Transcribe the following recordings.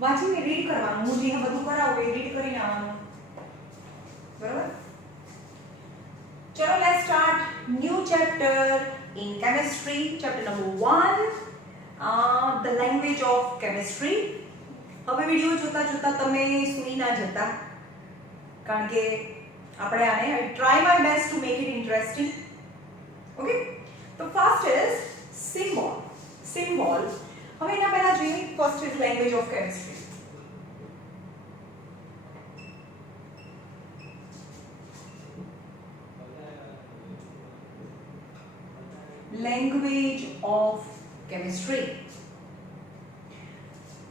વાંચીને રીડ કરવાનું. હું જે બધું કરાવું એ રીડ કરીને આવવાનું. બરાબર? ચલો let's start new chapter in chemistry, chapter number 1, the language of chemistry. હવે વિડિયો જોતા જોતા તમે સુઈ ના જતા, કારણ કે આપણે આને try my best to make it interesting. Okay, તો first is symbol. હવે એના પહેલા જોઈએ first is language of chemistry. Language of chemistry.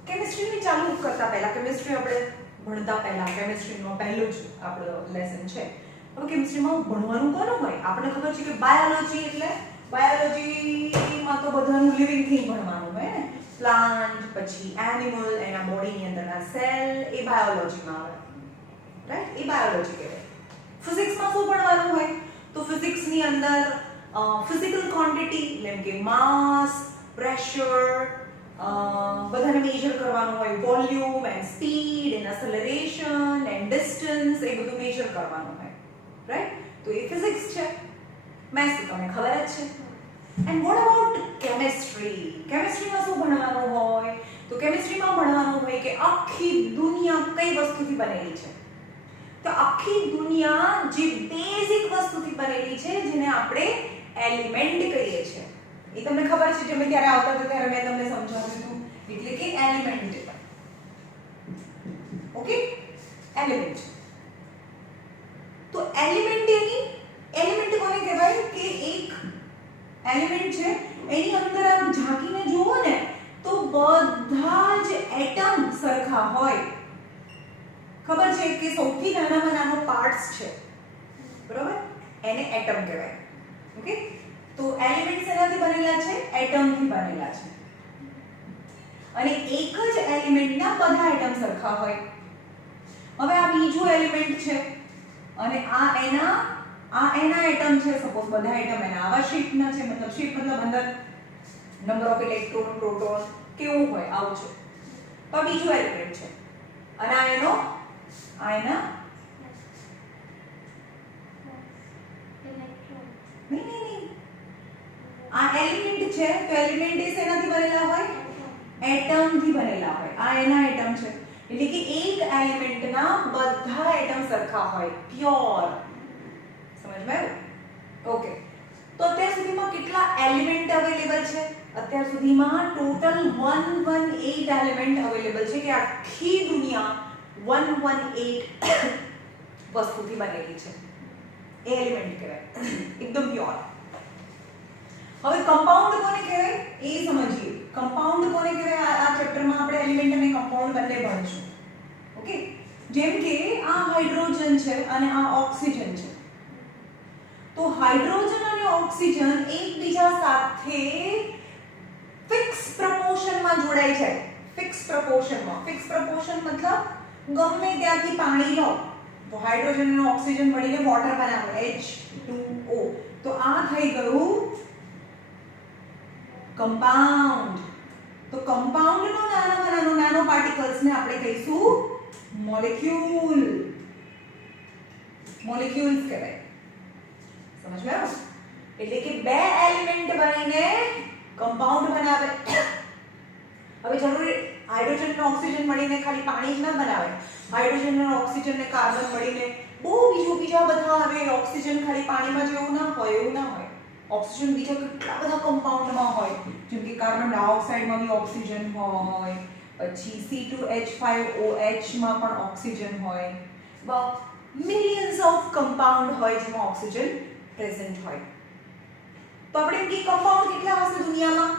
Chemistry ની ચાલુ કરતા પહેલા, કેમિસ્ટ્રી આપણે ભણતા પહેલા, કેમિસ્ટ્રીનો પહેલું જ આપણો લેસન છે. હવે કેમિસ્ટ્રીમાં ભણવાનું કોનું હોય? આપણને ખબર છે કે બાયોલોજી, એટલે બાયોલોજીમાં તો બધાનું લિવિંગ થિંગ ભણવાનું હોય ને. પ્લાન્ટ, પછી એનિમલ, એના બોડીની અંદરના સેલ, એ બાયોલોજીમાં આવે, રાઈટ? એ બાયોલોજી કહેવાય. ફિઝિક્સમાં શું ભણવાનું હોય? તો ફિઝિક્સની અંદર physical quantity, જેમ કે માસ, પ્રેશર, બધાને મેજર કરવાનું હોય, volume and speed and acceleration and distance, એ બધું મેજર કરવાનું હોય, રાઈટ? તો એ ફિઝિક્સ છે. મેથ્સ તો તમને ખબર જ છે. And what about chemistry? કેમિસ્ટ્રીમાં શું ભણવાનું હોય? તો કેમિસ્ટ્રીમાં ભણવાનું હોય કે આખી દુનિયા કઈ વસ્તુથી બનેલી છે. તો આખી દુનિયા જે બેઝિક વસ્તુથી બનેલી છે, જેને આપણે એલિમેન્ટ કહીએ છીએ. એ તમને ખબર છે, જેમ ત્યારે આવતા હતા ત્યારે મેં તમને સમજાવ્યું હતું, એટલે કે એલિમેન્ટ. Okay, element. તો એલિમેન્ટ કોને કહેવાય? કે એક એલિમેન્ટ છે, એની અંદર આમ ઝાંકીને જુઓ ને તો બધા જ એટમ સરખા હોય. ખબર છે કે સૌથી નાનામાં નાનો પાર્ટ્સ છે, બરોબર? એને એટમ કહેવાય. ઓકે, તો એલિમેન્ટ્સ એનાથી બનેલા છે? એટમથી બનેલા છે. અને એક જ એલિમેન્ટના બધા એટમ સરખા હોય. હવે આ બીજું એલિમેન્ટ છે અને આ એના એટમ છે. સપોઝ બધા એટમ એના આવા શેપના છે, મતલબ શેપ મતલબ અંદર નંબર ઓફ ઇલેક્ટ્રોન, પ્રોટોન કેવું હોય, આવું છે. તો આ બીજું એલિમેન્ટ છે અને આ એના નહીં. આ એલિમેન્ટ છે, તો એલિમેન્ટ એ શેનાથી બનેલા હોય? એટમથી બનેલા હોય. આ એના એટમ છે, એટલે કે એક એલિમેન્ટના બધા એટમ સરખા હોય, પ્યોર. સમજમાં આવ્યું? ઓકે, તો અત્યાર સુધીમાં કેટલા એલિમેન્ટ અવેલેબલ છે? અત્યાર સુધીમાં ટોટલ 118 એલિમેન્ટ અવેલેબલ છે, કે આખી દુનિયા 118 વસ્તુથી બનેલી છે. એ એલિમેન્ટ કહેવાય, એકદમ પ્યોર. હવે કમ્પાઉન્ડ કોને કહેવાય એ સમજીએ. કમ્પાઉન્ડ કોને કહેવાય? આ ચેપ્ટરમાં આપણે એલિમેન્ટ અને કમ્પાઉન્ડ બંને ભણીશું. ઓકે, જેમ કે આ હાઇડ્રોજન છે અને આ ઓક્સિજન છે. તો હાઇડ્રોજન અને ઓક્સિજન એકબીજા સાથે ફિક્સ પ્રપોર્શનમાં જોડાય છે. ફિક્સ પ્રપોર્શનમાં. ફિક્સ પ્રપોર્શન મતલબ ગમે ત્યાંથી પાણી લો તો હાઇડ્રોજન અને ઓક્સિજન મળીને વોટર બનાવે, H2O. તો આ થઈ ગયું કમ્પાઉન્ડ. તો કમ્પાઉન્ડનો નાનામાં નાનો પાર્ટિકલ્સને આપણે કહીશું મોલેક્યુલ. મોલેક્યુલ્સ કહેવાય. સમજ્યા? એટલે કે બે એલિમેન્ટ બનીને કમ્પાઉન્ડ બનાવે. હવે જરૂરી હાઇડ્રોજન અને ઓક્સિજન મળીને ખાલી પાણી જ ન બનાવે. હાઇડ્રોજન અને ઓક્સિજન ને કાર્બન મળીને બહુ બીજા બધા આવે. ઓક્સિજન ખાલી પાણીમાં જેવું ના હોય, એવું ના હોય. ઓક્સિજન બીજા કેટલા બધા કમ્પાઉન્ડમાં હોય, જેમ કે કાર્બન ડાયોક્સાઇડમાં બી ઓક્સિજન હોય, પછી C2H5OH માં પણ ઓક્સિજન હોય. મિલિયન્સ ઓફ કમ્પાઉન્ડ હોય જેમાં ઓક્સિજન પ્રેઝન્ટ હોય. તો આપણે એમ કે કમ્પાઉન્ડ કેટલા હશે દુનિયામાં?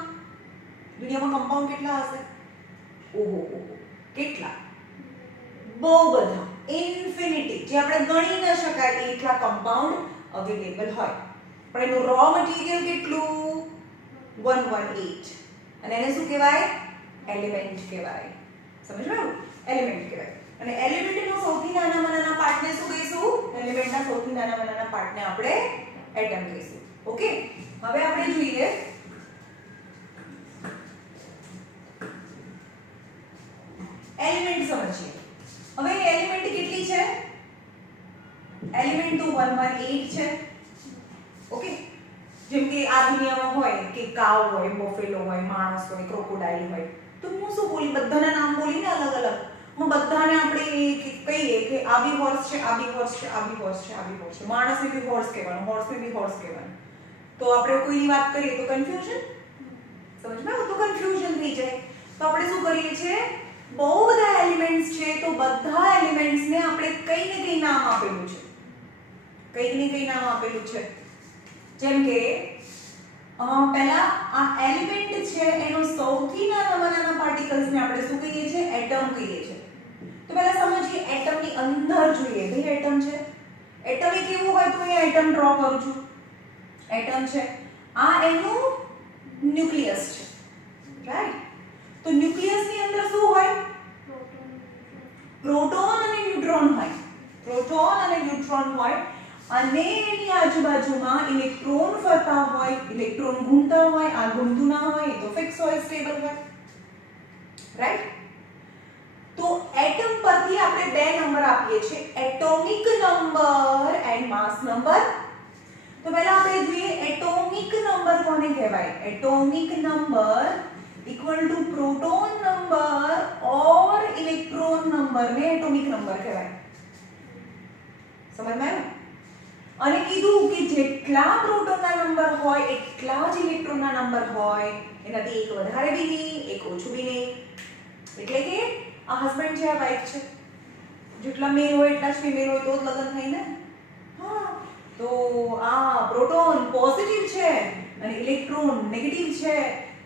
દુનિયામાં કમ્પાઉન્ડ કેટલા હશે? ઓહો, કેટલા? બહુ બધા, ઇન્ફિનિટી. જે આપણે ગણી ન શકાય એટલા કમ્પાઉન્ડ અવેલેબલ હોય. પણ એનું રો મટીરીયલ કેટલું? 118. અને એને શું કહેવાય? એલિમેન્ટ કહેવાય. સમજ્યું? એલિમેન્ટ કહેવાય. અને એલિમેન્ટનો સૌથી નાના પાર્ટને શું કહીશું? એલિમેન્ટના સૌથી નાના પાર્ટને આપણે એટમ કહીશું. ઓકે, હવે આપણે જોઈએ 8 છે. ઓકે, જેમ કે આ દુનિયામાં હોય કે કાવ હોય, બફેલો હોય, માણસ હોય, ક્રોકોડાઇલ હોય, તો હું શું બોલી, બધાના નામ બોલીને અલગ અલગ. હું બધાને આપણે કહીએ કે આ બી હોર્સ છે, આ બી હોર્સ છે, આ બી હોર્સ છે, આ બી હોર્સ છે. માણસને બી હોર્સ કહેવાનું, હોર્સને બી હોર્સ કહેવાનું. તો આપણે કોઈની વાત કરીએ તો કન્ફ્યુઝન, સમજમાં તો કન્ફ્યુઝન થઈ જાય. તો આપણે શું કરીએ છીએ, બહુ બધા એલિમેન્ટ્સ છે તો બધા એલિમેન્ટ્સને આપણે કંઈ ને કંઈ નામ આપેલું છે, કંઈક ને કંઈ નામ આપેલું છે. જેમ કે પહેલા આ એલિમેન્ટ છે એનો સૌથી નાના પાર્ટિકલ્સને આપણે શું કહીએ છીએ, એટમ કહીએ છીએ. તો પહેલા સમજીએ, એટમની અંદર જોઈએ. ભાઈ એટમ છે, એટમ એ કેવું હોય તો અહીંયા એટમ ડ્રો કરું છું. એટમ છે, આ એનું ન્યુક્લિયસ છે, રાઈટ. તો ન્યુક્લિયસની અંદર શું હોય, પ્રોટોન અને ન્યુટ્રોન હોય. પ્રોટોન અને ન્યુટ્રોન હોય અને એની આજુબાજુમાં ઇલેક્ટ્રોન ફરતા હોય, ઇલેક્ટ્રોન ઘૂમતા હોય. આ ઘૂમતું ના હોય તો ફિક્સ હોય, સ્ટેબલ હોય, રાઈટ. તો એટમ પરથી આપણે બે નંબર આપીએ છીએ, atomic number and mass number. તો પહેલા આપણે જોઈએ એટોમિક નંબર કોને કહેવાય. Atomic number equal to proton number or electron number ને એટોમિક નંબર કહેવાય. સમજમાં આવ્યું? અને કીધું કે જેટલા પ્રોટોનના નંબર હોય એટલા જ ઇલેક્ટ્રોનના નંબર હોય, એનાથી એક વધારે બી નહીં, એક ઓછું બી નહીં. એટલે કે આ હસબન્ડ છે, આ વાઈફ છે, જેટલા મેલ હોય એટલા જ ફિમેલ હોય તો જ લગ્ન થાય ને. હા, તો આ પ્રોટોન પોઝિટિવ છે અને ઇલેક્ટ્રોન નેગેટિવ છે,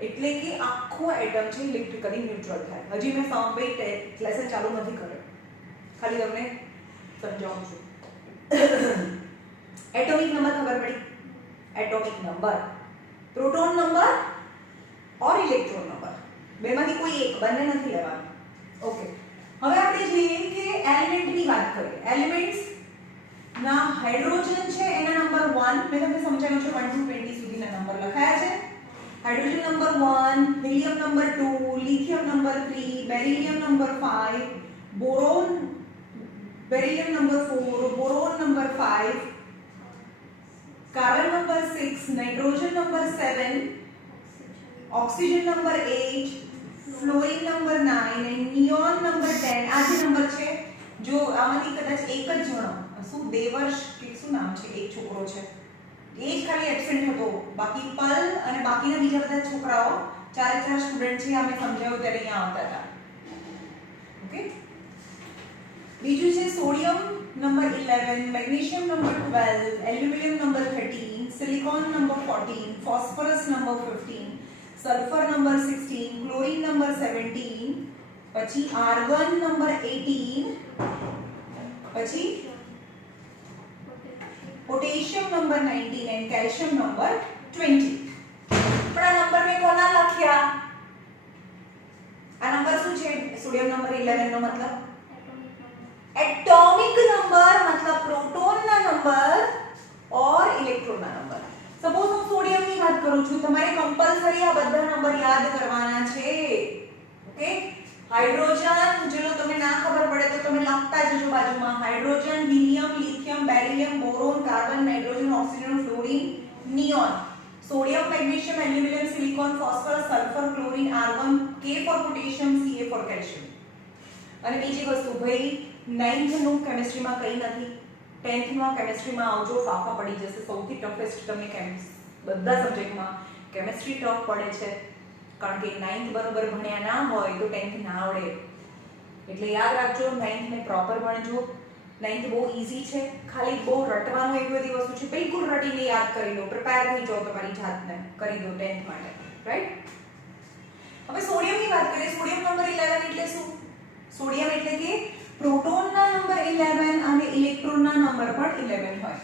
એટલે કે આખો એટમ છે ઇલેક્ટ્રિકલી ન્યુટ્રલ થાય. હજી મેં સાંભળી લેસન ચાલુ નથી કર્યો, ખાલી તમને સમજાવું છું. એટોમિક નંબર ખબર પડી? એટોમિક નંબર, પ્રોટોન નંબર ઓર ઇલેક્ટ્રોન નંબર, બેમાંથી કોઈ એક, બંને નથી લેવાનું. ઓકે, હવે આપણે જોઈએ કે એલિમેન્ટની વાત કરીએ. એલિમેન્ટ્સ ના હાઇડ્રોજન છે એના નંબર 1, મેં તમને સમજાવ્યું છે 1 to 20 સુધીના નંબર લખાયા છે. Hydrogen number 1, helium number 2, lithium number 3, beryllium number 5, boron beryllium number 4, boron number 5, carbon number 6, nitrogen number 7, oxygen number 8, fluorine number 9 અને નિયોન નંબર 10. આ જે નંબર છે, જો આમાંથી કદાચ એક જ જણો, શું દેવર્ષ કે શું નામ છે, એક છોકરો છે, એ જ ખાલી એબ્સેન્ટ હતો, બાકી પલ અને બાકીના બીજા બધા છોકરાઓ 4 સ્ટુડન્ટ છે, અમે સમજાવ્યું ત્યારે અહીંયા આવતા હતા. ઓકે, બીજું છે sodium number 11, magnesium number 12, aluminium number 13, silicon number 14, phosphorus number 15, sulphur number 16, chlorine number 17, પછી આર્ગન નંબર 18, પછી potassium number 19 and calcium number 20. પણ આ નંબર મેં કોના લખ્યા? આ નંબર શું છે? સોડિયમ નંબર 11 નો મતલબ एटॉमिक नंबर, मतलब प्रोटॉन ना नंबर और इलेक्ट्रॉन ना नंबर. सपोज હું સોડિયમ ની વાત કરું છું, તમારે કમ્પલસરી આ બધા નંબર યાદ કરવાના છે. ઓકે, હાઇડ્રોજન જેનો તમને ના ખબર પડે તો તમે લખતા જજો બાજુમાં. Hydrogen, helium, lithium, beryllium, boron, carbon, nitrogen, oxygen, fluorine, neon. Sodium, magnesium, aluminium, silicon, phosphorus, sulphur, chlorine, argon, K for potassium, Ca for calcium. અને બીજી વસ્તુ ભાઈ, 9th નું કેમિસ્ટ્રીમાં કંઈ નથી, 10th માં કેમિસ્ટ્રીમાં આવજો, ફાફા પડી જશે. સૌથી ટફેસ્ટ તમને બધા સબ્જેક્ટમાં કેમિસ્ટ્રી ટફ પડે છે, કારણ કે 9th બરોબર ભણ્યા ના હોય તો 10th ના આવડે. એટલે યાદ રાખજો, 9th ને પ્રોપર ભણજો. 9th બહુ ઈઝી છે, ખાલી બહુ રટવાનું એવી બધી વસ્તુ છે, બિલકુલ રટીને યાદ કરી લો, પ્રિપેર થઈ જાઓ તમારી જાતને, કરી દો 10th માટે, રાઈટ. હવે સોડિયમની વાત કરીએ. સોડિયમ નંબર 11 એટલે શું? સોડિયમ એટલે કે પ્રોટોનના નંબર 11 અને ઇલેક્ટ્રોનના નંબર પણ 11 હોય,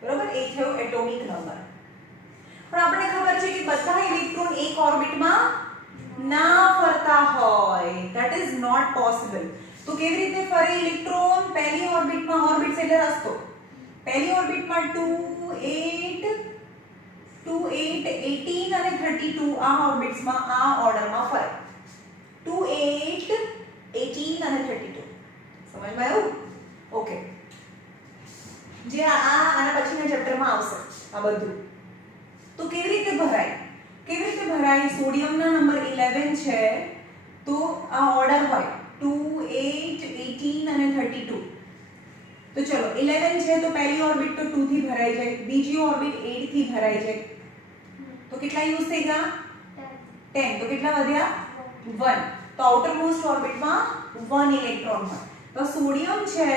બરોબર? એ થયો એટોમિક નંબર. પણ આપણે ખબર છે કે બધા ઇલેક્ટ્રોન એક ઓર્બિટમાં ના ફરતા હોય, ધેટ ઇઝ નોટ પોસિબલ. તો કેવી રીતે ફરે ઇલેક્ટ્રોન? પહેલી ઓર્બિટમાં, ઓર્બિટ્સ એટલે રસ્તો, પહેલી ઓર્બિટમાં 2 8 18 અને 32 આ ઓર્બિટ્સમાં આ ઓર્ડરમાં ફરે. 2 8 18 અને 32. સમજમાં આવ્યું? ઓકે, જે આના પછીના ચેપ્ટરમાં આવશે આ બધું. તો કેવી રીતે ભરાય? સોડિયમના નંબર 11 છે તો આ ઓર્ડર હોય 2 8 18 અને 32. તો ચલો 11 છે તો પહેલી ઓર્બિટ તો 2 થી ભરાઈ જાય, બીજી ઓર્બિટ 8 થી ભરાઈ જાય. તો કેટલા યુઝ થઈ ગયા? 10. તો કેટલા વધ્યા? 1. તો આઉટર મોસ્ટ ઓર્બિટમાં 1 ઇલેક્ટ્રોન હોય. તો સોડિયમ છે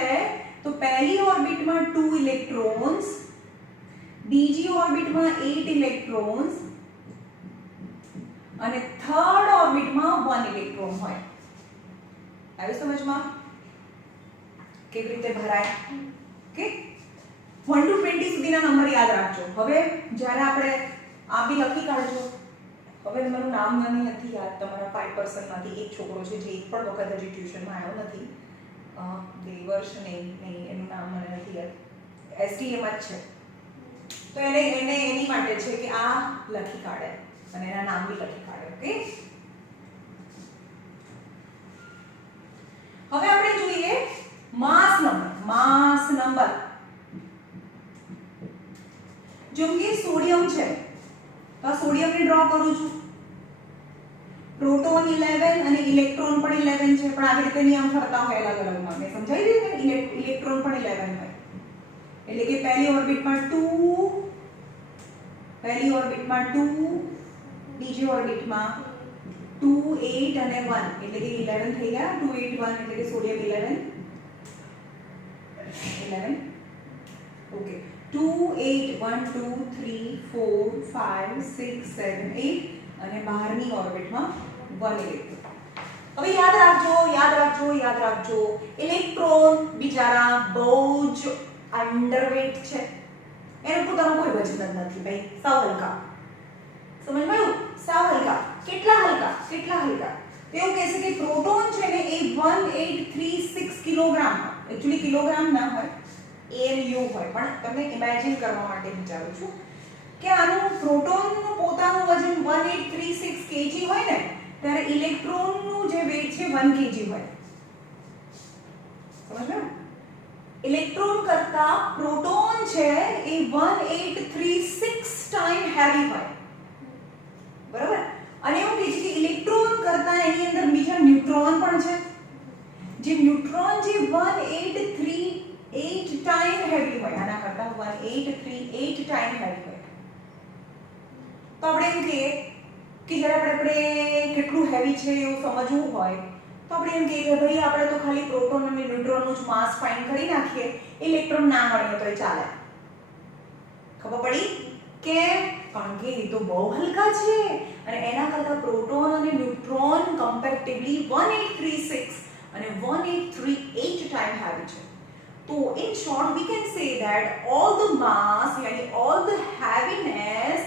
તો પહેલી ઓર્બિટમાં 2 ઇલેક્ટ્રોન્સ, બીજી ઓર્બિટમાં 8 ઇલેક્ટ્રોન્સ અને થર્ડ ઓર્બિટમાં 1 ઇલેક્ટ્રોન હોય. આવ્યું સમજમાં? કેવી રીતે ભરાય? ઓકે, 1 to 20 સુધીના નંબર યાદ રાખજો. હવે જ્યારે આપણે આ બી લખી કાઢજો. હવે તમારું નામ મને નથી યાદ, તમારા 5% માંથી એક છોકરો છે જે એક પણ વખત હજી ટ્યુશનમાં આવ્યો નથી. દેવર્ષ નહીં, એનું નામ મને નથી યાદ, એસટીએમ જ છે. તો એને એની માટે છે કે આ લખી કાઢે અને એના નામ બી લખી કાઢે. ઓકે, હવે આપણે જોઈએ માસ નંબર. જેમ કે સોડિયમ છે તો આ સોડિયમને ડ્રો કરું છું. પ્રોટોન 11 અને ઇલેક્ટ્રોન પણ 11 છે, પણ આવી રીતે નિયમ ફરતા હોય અલગ અલગમાં. મેં સમજાવી દીધું ને, ઇલેક્ટ્રોન પણ 11 હોય. એટલે કે પહેલી ઓર્બિટમાં 2, બીજી ઓર્બિટમાં 2 8 અને 1 એટલે કે 11 થઈ ગયા. 2 8 1 એટલે કે સોડિયમ 11. ઓકે, 2 8 1 2 3 4 5 6 7 8 અને બહારની ઓર્બિટમાં 1 ઇલેક્ટ્રોન. હવે યાદ રાખજો ઇલેક્ટ્રોન બિચારા બહુ જ અંડરવેટ છે. એનું પોતાનું કોઈ વજન જ નથી ભાઈ, સાવ હલકા. સમજવાયું? સાવ હલકા. કેટલા હલકા? તેવું કહે છે કે પ્રોટોન છે ને એ 1836 કિલોગ્રામ, એક્ચ્યુઅલી કિલોગ્રામ ના હોય, AMU હોય, પણ તમને ઇમેજિન કરવા માટે વિચારું છું કે આનું પ્રોટોનનું પોતાનું વજન 1836 kg હોય ને, ત્યારે ઇલેક્ટ્રોનનું જે વેટ છે 1 kg હોય. સમજ્યું? ઇલેક્ટ્રોન કરતા પ્રોટોન છે એ 1836 ટાઈમ હેવી હોય. બરાબર? અને એવું કહે છે કે ઇલેક્ટ્રોન કરતા એની અંદર બીજા ન્યુટ્રોન પણ છે. જે ન્યુટ્રોન જે 1838 ટાઈમ હેવી હોય, આના કરતા 1838 ટાઈમ હેવી હોય. તો આપણે એમ કહીએ કે જ્યારે આપણે કેટલું હેવી છે એવું સમજવું હોય તો આપણે એમ કહીએ કે ભાઈ આપણે તો ખાલી પ્રોટોન અને ન્યુટ્રોનનું જ માસ ફાઇન્ડ કરી નાખીએ, ઇલેક્ટ્રોન ના મળે તો ચાલે. ખબર પડી? કેમ? કારણ કે એ તો બહુ હલકા છે અને એના કરતા પ્રોટોન અને ન્યુટ્રોન કમ્પેરેટિવલી 1836 અને 1838 ટાઈમ હેવી છે. So in short we can say that all the mass yani all the heaviness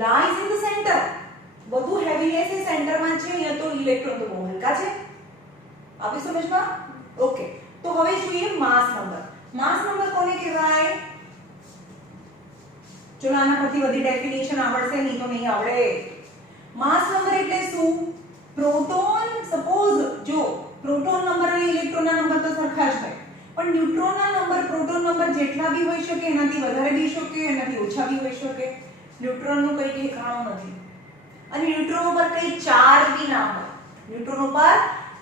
lies in the center. બધું heaviness એ સેન્ટર માં છે, અહીંયા તો ઇલેક્ટ્રોન તો બહુ હલકા છે. આવી સમજમાં? ઓકે, તો હવે જોઈએ માસ નંબર કોને કહેવાય? ચલો આના પરથી બધી ડેફિનેશન આવડશે, નહીં તો નહીં આવડે. માસ નંબર એટલે શું? પ્રોટોન, સપોઝ જો પ્રોટોન નંબર અને ઇલેક્ટ્રોનના નંબર તો સરખા જ હોય, પણ ન્યુટ્રોનના નંબર પ્રોટોન નંબર જેટલા બી હોઈ શકે, એનાથી વધારે બી શકે, એનાથી ઓછા બી હોઈ શકે. ન્યુટ્રોનનું કંઈ ઠેકાણું નથી. અને ન્યુટ્રોન ઉપર કંઈ ચાર્જ બી ના હોય. ન્યુટ્રોન ઉપર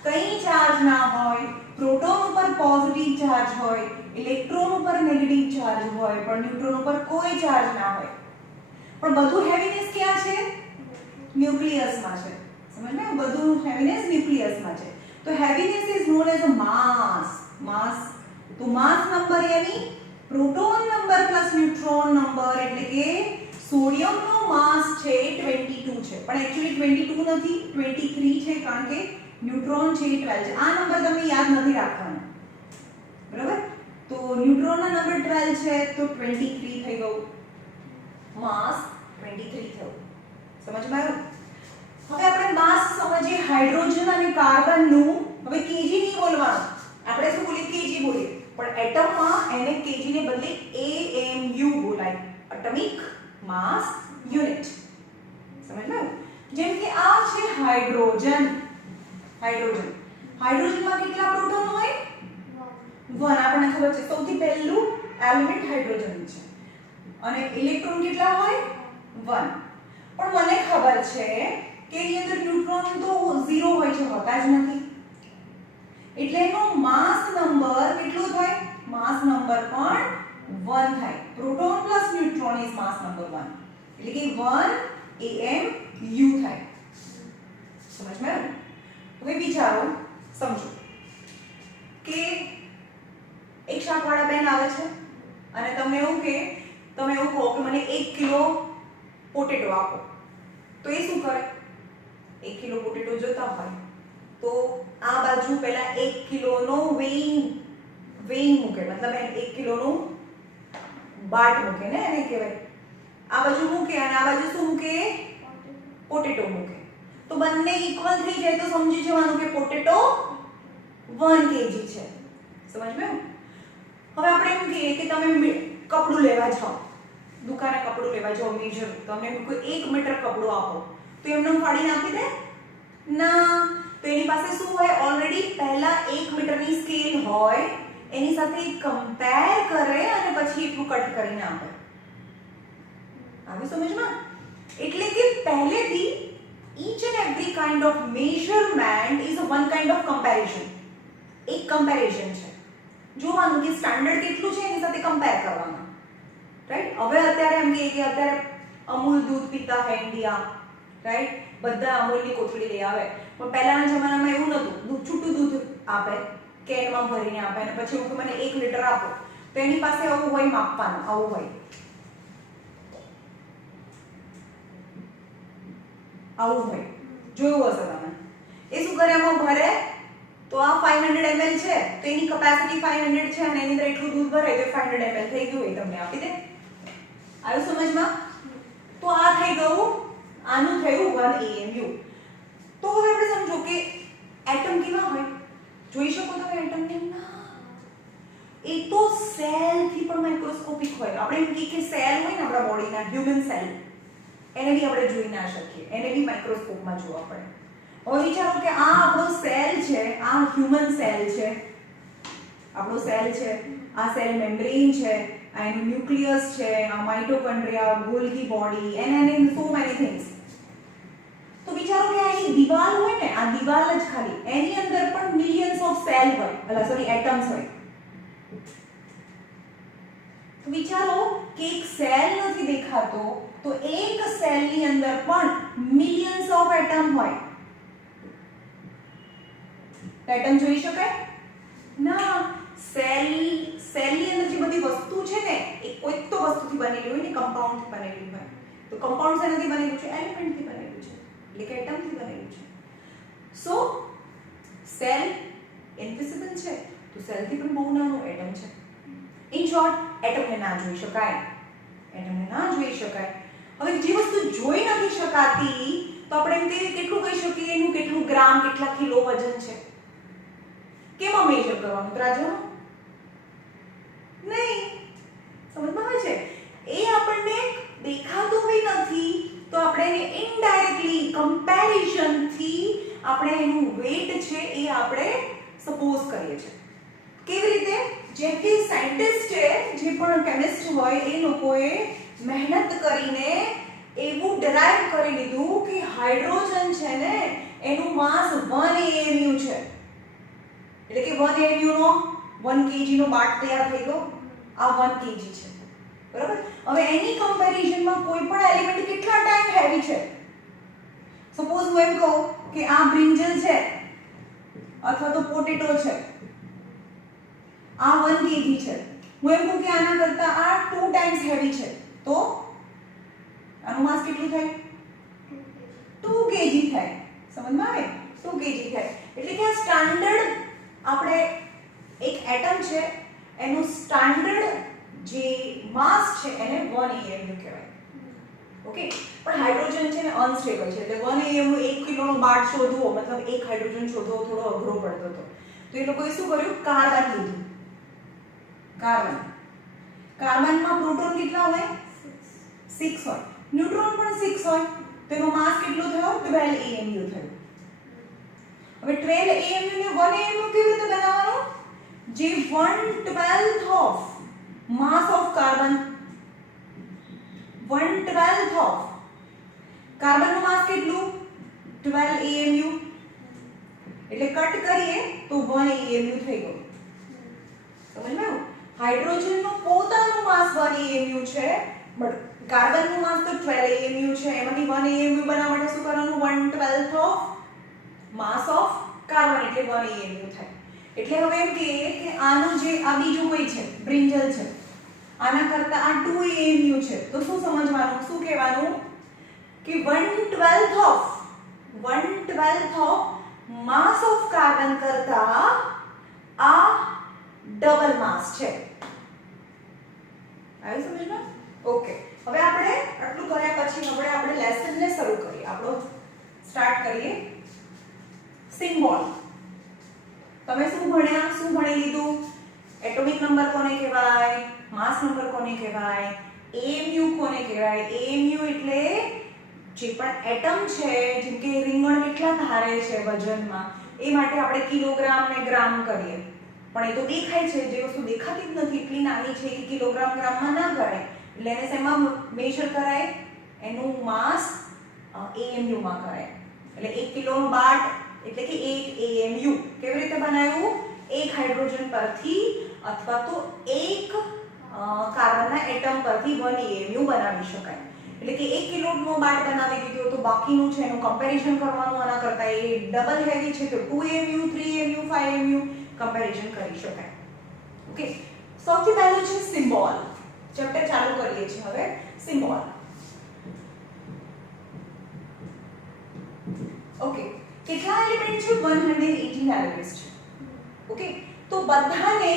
કંઈ ચાર્જ ના હોય. પ્રોટોન ઉપર પોઝિટિવ ચાર્જ હોય, ઇલેક્ટ્રોન ઉપર નેગેટિવ ચાર્જ હોય, પણ ન્યુટ્રોન ઉપર કોઈ ચાર્જ ના હોય. પણ બધું હેવીનેસ ક્યાં છે? ન્યુક્લિયસમાં છે. સમજ્યા? બધું હેવીનેસ ન્યુક્લિયસમાં છે. તો હેવીનેસ ઇઝ નોન એઝ અ માસ. તો માસ નંબર यानी proton number plus neutron number, એટલે કે સોડિયમનો માસ છે 22 છે, પણ એક્ચ્યુઅલી 22 નથી, 23 છે, કારણ કે ન્યુટ્રોન છે 12 છે. આ નંબર તમને યાદ નથી રાખવાનો. બરાબર? તો ન્યુટ્રોનનો નંબર 12 છે તો 23 થઈ ગયું, માસ 23 થયું. સમજમાં આવ્યું? હવે આપણે માસ સમજીએ હાઇડ્રોજન અને કાર્બનનું. હવે કેજી નહીં બોલવાનું, આપણે શું બોલીએ? કેજી બોલીએ, પણ એટમમાં એને કેજી ને બદલે AMU બોલાય, એટમિક માસ યુનિટ. સમજ્યું? જેમ કે આ છે હાઇડ્રોજન. હાઇડ્રોજનમાં કેટલા પ્રોટોન હોય? 1. આપણને ખબર છે. સૌથી પહેલું એલિમેન્ટ હાઇડ્રોજન છે અને ઇલેક્ટ્રોન કેટલા હોય 1. પણ મને ખબર છે કે એની અંદર ન્યુટ્રોન તો 0 હોય છે, હોતા જ નથી. એટલે એનો માસ નંબર કેટલો થાય? માસ નંબર પણ 1 થાય. Proton plus neutron is mass number 1, એટલે કે 1 AMU થાય. સમજ માં આવ્યું? હવે વિચારો, સમજો કે એક શાકવાળા બેન આવે છે અને તમે એવું કહો કે મને 1 કિલો પોટેટો આપો, તો એ શું કરે? 1 કિલો પોટેટો જોતા હોય તો આ બાજુ પહેલા 1 કિલોનો વેઇંગ મૂકે, મતલબ 1 કિલોનું બાટ મૂકે ને, એને કહેવાય. આ બાજુ મૂકે અને આ બાજુ શું મૂકે? પોટેટો મૂકે. તો બંને ઇક્વલ થઈ જાય તો સમજી જવાનું કે પોટેટો 1 kg છે. સમજ માં? હવે આપણે એમ કહીએ કે તમે કપડું લેવા જાઓ, દુકાને કપડું લેવા જાઓ, મેજર તમને કોઈ 1 મીટર કપડું આપો તો એમને ફાડીને આપી દે ના. તો એની પાસે શું હોય? ઓલરેડી પહેલા 1 મીટરની સ્કેલ હોય, એની સાથે કમ્પેર કરે અને પછી એટલું કટ કરીને આપે. આવી સમજમાં? એટલે કે પહેલેથી each and every kind of measurement is a one kind of comparison. એક કમ્પેરિઝન છે, જોવાનું કે સ્ટાન્ડર્ડ કેટલું છે એની સાથે કમ્પેર કરવાનું, રાઈટ? હવે અત્યારે એમ કે અત્યારે અમૂલ દૂધ પીતા હે ઇન્ડિયા, રાઈટ? બધા અમૂલની કોથળી લઈ આવે, પણ પહેલાના જમાનામાં એવું નહોતું. દૂધ છૂટું દૂધ આપે, કેનમાં ભરીને આપે અને પછી એવું કે મને 1 લીટર આપો, તો એની પાસે આવું હોય માપવાનું, આવું હોય, જોયું હશે તમે. એ શું કરે? આમાં ભરે તો આ 500 ml છે તો એની કેપેસિટી 500 છે અને એની અંદર એટલું દૂધ ભરાય તો 500 ml થઈ ગયું, એ તમને આપી દે. આવ્યું સમજમાં? તો આ થઈ ગયું, આનું થયું 1 AMU. તો હવે આપણે સમજો કે એટમ કેવા હોય? જોઈ શકો તમે એટમને? ના, એ તો સેલથી પણ માઇક્રોસ્કોપિક હોય. આપણે એમ કહીએ કે સેલ હોય ને આપણા બોડીના, હ્યુમન સેલ, એને બી આપણે જોઈ ના શકીએ, એને બી માઇક્રોસ્કોપમાં જોવા પડે. હવે વિચારો કે આ આપણો સેલ છે, આ હ્યુમન સેલ છે, આપણો સેલ છે, આ સેલ મેમ્બ્રેન છે, આ એનું ન્યુક્લિયસ છે, આ mitochondria, Golgi body, and so many things. તો વિચારો કે આ દીવાલ હોય ને, આ દીવાલ જ ખાલી, એની અંદર પણ મિલિયન્સ ઓફ સેલ હોય, એટમ્સ હોય. તો વિચારો કે એક સેલ નથી દેખાતો તો એક સેલની અંદર પણ મિલિયન્સ ઓફ એટમ હોય. એટમ જોઈ શકાય? ના. સેલની અંદર જે બધી વસ્તુ છે ને, એ કોઈક તો વસ્તુથી બનેલી હોય ને, કમ્પાઉન્ડથી બનેલી હોય. તો કમ્પાઉન્ડ શેનાથી બનેલું છે? એલિમેન્ટથી બનેલું છે, એટલે કે એટમથી બનેલું છે. સો સેલ ઇનવિઝિબલ છે, તો સેલથી પણ બહુ નાનું એટમ છે. ઇન શોર્ટ, એટમને ના જોઈ શકાય. હવે જે વસ્તુ જોઈ નથી શકાતી તો આપણે એમ કહીએ કેટલું કહી શકીએ એનું કેટલું ગ્રામ, કેટલા કિલો વજન છે? કેમાં મેજર કરવાનું? ત્રાજવામાં? નહીં. સમજમાં આવે છે? એ આપણને દેખાતું બી નથી તો આપણે એને ઇનડાયરેક્ટલી કમ્પેરિઝનથી આપણે એનું વેટ છે એ આપણે સપોઝ કરીએ છીએ. કેવી રીતે? જે કે સાયન્ટિસ્ટ છે, જે પણ કેમિસ્ટ હોય, એ લોકોએ મહેનત કરીને એવું ડરાઈવ કરી લીધું કે હાઇડ્રોજન છે ને એનું માસ 1 AMU છે, એટલે કે 1 AMU નો 1 kg નો બાટ તૈયાર થઈ ગયો. આ 1 kg છે, બરાબર? હવે એની કમ્પેરિઝનમાં કોઈ પણ એલિમેન્ટ કેટલા ટાઈમ હેવી છે? સપોઝ હું એમ કહું કે આ બ્રિંજલ છે અથવા તો પોટેટો છે, આ 1 kg છે. હું એમ કહું કે આના કરતા આ 2 ટાઈમ્સ હેવી છે, તો આનું માસ કેટલું થાય? 2 kg થાય. સમજમાં આવે? 2 kg થાય. એટલે કે આ સ્ટાન્ડર્ડ, આપણે એક એટમ છે એનું સ્ટાન્ડર્ડ જે માસ છે એને 1 AMU કહેવાય. ઓકે? પણ હાઇડ્રોજન છે ને અનસ્ટેબલ છે, એટલે 1 AMU 1 કિલોનો બાટ શોધવો, મતલબ એક હાઇડ્રોજન શોધવો થોડો અઘરો પડતો હતો. તો એ લોકોએ શું કર્યું? કાર્બન લીધું. કાર્બનમાં પ્રોટોન કેટલા હોય? 6 હોય. ન્યુટ્રોન પણ 6 હોય. તેનો માસ કેટલો થયો? 12 AMU થયો. હવે 12 AMU ને 1 AMU કેવી રીતે બનાવવાનો? જે 1/12 of mass of carbon 1/12 of કાર્બનનું માસ કેટલું 12 AMU એટલે કટ કરીએ તો 1 AMU થઈ ગયું સમજમાં હાઇડ્રોજનનું પોતાનું માસ 1 AMU છે બટ કાર્બનનું માસ તો 12 AMU છે એમાંથી 1 AMU બનાવવા માટે શું કરવાનું 1/12 ઓફ માસ ઓફ કાર્બન એટલે 1 AMU થાય એટલે હવે એમ કે આનું જે આ બીજું કોઈ છે બ્રિંજલ છે આના કરતા આ 2 AMU છે તો શું સમજવાનું શું કહેવાનું કે 1/12 ઓફ માસ ઓફ કાર્બન કરતા આ ડબલ માસ છે આવી સમજમાં ઓકે હવે આપણે આટલું કર્યા પછી હવે આપણે લેસન ને શરૂ કરીએ આપણો સ્ટાર્ટ કરીએ સિમ્બોલ તમે શું ભણી લીધું એટોમિક નંબર કોને કહેવાય માસ નંબર કોને કહેવાય AMU કોને કહેવાય AMU એટલે જે પણ એટમ છે જેમ કે રીંગણ કેટલા ધારે છે વજનમાં એ માટે આપણે કિલોગ્રામ ને ગ્રામ કરીએ પણ એ તો દેખાય છે જે વસ્તુ દેખાતી જ નથી એટલી નાની છે કે કિલોગ્રામ ગ્રામમાં ના કરાય એટલે એને શેમાં મેજર કરાય એનું માસ AMU માં કરાય એટલે 1 કિલોનો બાટ એટલે કે 1 AMU કેવી રીતે બનાવ્યું એક હાઇડ્રોજન પરથી અથવા તો એક કાર્બનના એટમ પરથી 1 AMU બનાવી શકાય એટલે કે 1 કિલોનો બાટ બનાવી દીધો તો બાકીનું છે એનું કમ્પેરિઝન કરવાનું આના કરતા એ ડબલ હેવી છે તો 2 AMU 3 AMU 5 AMU કમ્પેરિઝન કરી શકાય ઓકે સૌથી પહેલું છે સિમ્બોલ ચેપ્ટર ચાલુ કરીએ છીએ હવે સિમ્બોલ ઓકે કેટલા એલિમેન્ટ છે 118 એલિમેન્ટ્સ છે ઓકે તો બધાને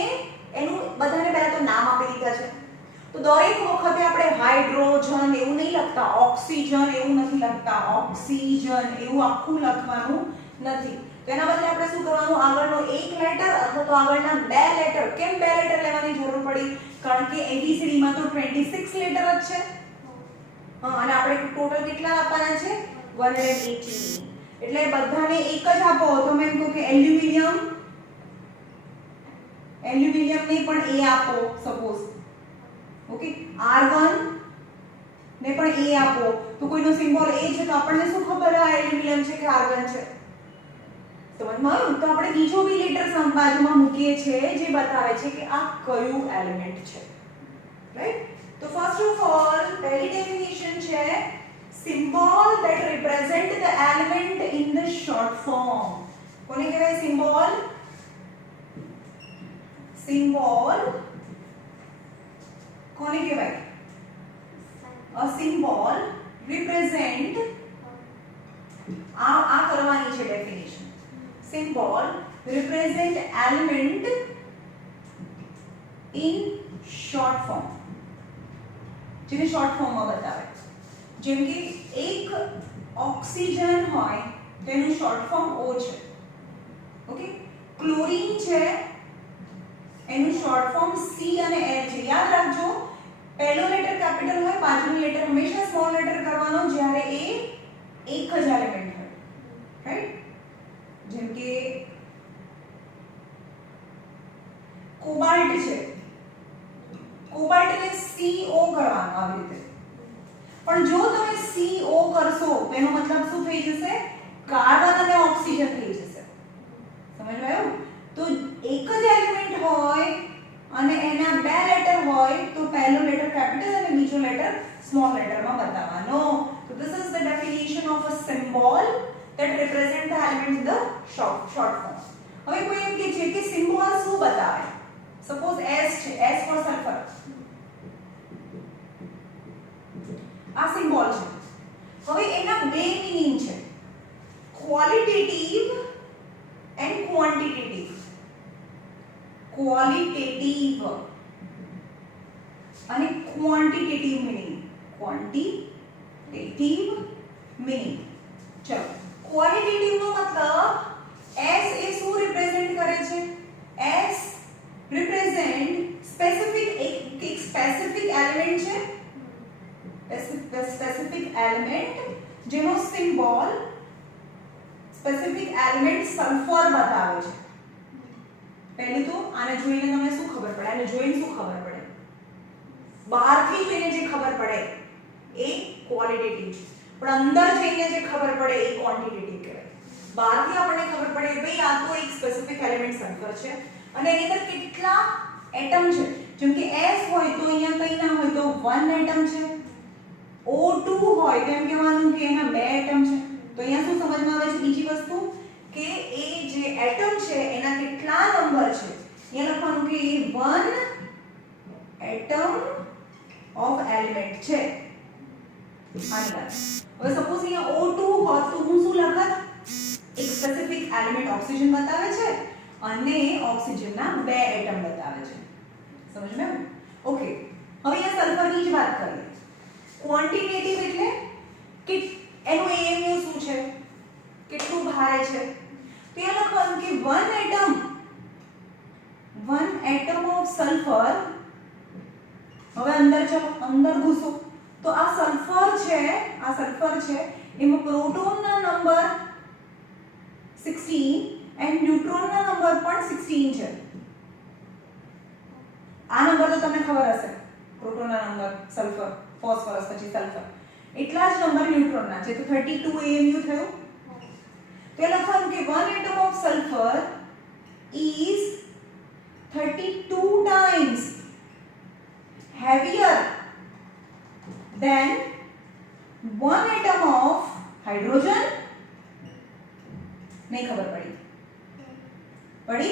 પહેલા તો નામ આપી દીધા છે તો દરેક વખતે આપણે હાઇડ્રોજન એવું નહીં લખતા ઓક્સિજન એવું નથી લખતા ઓક્સિજન એવું આખું લખવાનું નથી તો એના બદલે આપણે શું કરવાનું આગળનો એક લેટર અથવા તો આગળના બે લેટર કેમ બે લેટર લેવાની જરૂર પડી કારણ કે ABCD માં તો 26 લેટર જ છે અને આપણે ટોટલ કેટલા આપવાના છે 118 એટલે બધાને એક જ આપો તો મેં કહું કે એલ્યુમિનિયમ ને પણ A આપો સપોઝ ઓકે R1 ને પણ A આપો તો કોઈનો સિમ્બોલ A છે તો આપણને શું ખબર આ એલ્યુમિનિયમ છે કે R1 છે સમજમાં આવ્યું તો આપણે બીજો બી લેટર બાજુમાં મૂકીએ છીએ જે બતાવે છે કે આ કયું એલિમેન્ટ છે રાઈટ તો ફર્સ્ટ ઓફ ઓલ પહેલી ડેફિનેશન છે symbol that represent the element in the short form કોને કહેવાય સિમ્બોલ કોને કહેવાય a symbol represent આ કરવાની છે definition symbol represent element in short form જેને શોર્ટ ફોર્મમાં બતાવે જેમ કે એક ઓક્સિજન હોય તેનું શોર્ટ ફોર્મ O છે ઓકે ક્લોરીન છે એનું શોર્ટ ફોર્મ C અને L છે યાદ રાખજો પહેલો લેટર કેપિટલ હોય પાછળનો લેટર હંમેશા સ્મોલ લેટર કરવાનો જ્યારે એ એક જ એલિમેન્ટ હોય રાઈટ જેમ કે કોબાલ્ટ છે કોબાલ્ટને CO કરવાનો આવી રીતે પણ જો તમે CO કરશો તેનો મતલબ શું થઈ જશે કાર્બન અને ઓક્સિજન થઈ જશે સમજ આવ્યું તો એક જ એલિમેન્ટ હોય અને એના બે લેટર હોય તો પહેલો લેટર કેપિટલ અને બીજો લેટર સ્મોલ લેટરમાં બતાવવાનો તો this is the definition of a symbol that represent the element in the short form હવે કોઈ એમ કે છે કે સિમ્બોલ શું બતાવે સપોઝ S છે S for sulfur આ સિમ્બોલ છે હવે એના બે મીનિંગ છે ક્વોલિટેટિવ એન્ડ ક્વોન્ટિટેટિવ ક્વોલિટેટિવ અને ક્વોન્ટિટેટિવ મીનિંગ ચલો ક્વોલિટેટિવ નો મતલબ S એ શું રિપ્રેઝેન્ટ કરે છે S રિપ્રેઝેન્ટ સ્પેસિફિક એક સ્પેસિફિક એલિમેન્ટ છે સ્પેસિફિક એલિમેન્ટ જેનો સિમ્બોલ સ્પેસિફિક એલિમેન્ટ સલ્ફર બતાવે છે પહેલું તો આને જોઈને તમને શું ખબર પડે આને જોઈને શું ખબર પડે બહારથી જોઈને જે ખબર પડે એ ક્વોલિટેટિવ છે, પણ અંદર જઈને જે ખબર પડે એ ક્વોન્ટિટેટિવ કહેવાય. બહારથી આપણને ખબર પડે ભાઈ આ તો એક સ્પેસિફિક એલિમેન્ટ સલ્ફર છે અને એની અંદર કેટલા એટમ છે. જેમ કે S હોય તો અહીંયા કંઈ ના હોય તો 1 એટમ છે. O2 હોય તો એમ કહેવાનું કે એના 2 એટમ છે. તો અહીંયા શું સમજમાં આવે છે બીજી વસ્તુ કે એ જે એટમ છે એના કેટલા નંબર છે. અહીંયા લખવાનું કે 1 એટમ ઓફ એલિમેન્ટ છે. આની વાત. હવે સપોઝ અહીંયા O2 હોત તો હું શું લખત? એક સ્પેસિફિક એલિમેન્ટ ઓક્સિજન બતાવે છે અને ઓક્સિજનના 2 એટમ બતાવે છે. સમજમાં આવ્યું? ઓકે. હવે અહીંયા સલ્ફરની જ વાત કરીએ. ક્વોન્ટિટેટિવ એટલે કે એનું AMU શું છે, કેટલું ભારે છે. તો એ લખવાનું કે 1 એટમ ઓફ સલ્ફર. હવે અંદર ચલો, અંદર ઘૂસો. તો આ સલ્ફર છે એમાં પ્રોટોનના નંબર 16 એન્ડ ન્યુટ્રોનના નંબર પણ 16 છે. આ નંબર તો તમને ખબર હશે, પ્રોટોનના નંબર સલ્ફર, ફોસ્ફરસ પછી સલ્ફર, એટલા જ નંબર ન્યુટ્રોનના છે. તો 32 AMU થયું. તો લખવાનું કે 1 atom of sulfur is 32 times heavier than 1 atom of hydrogen. नहीं खबर पड़ी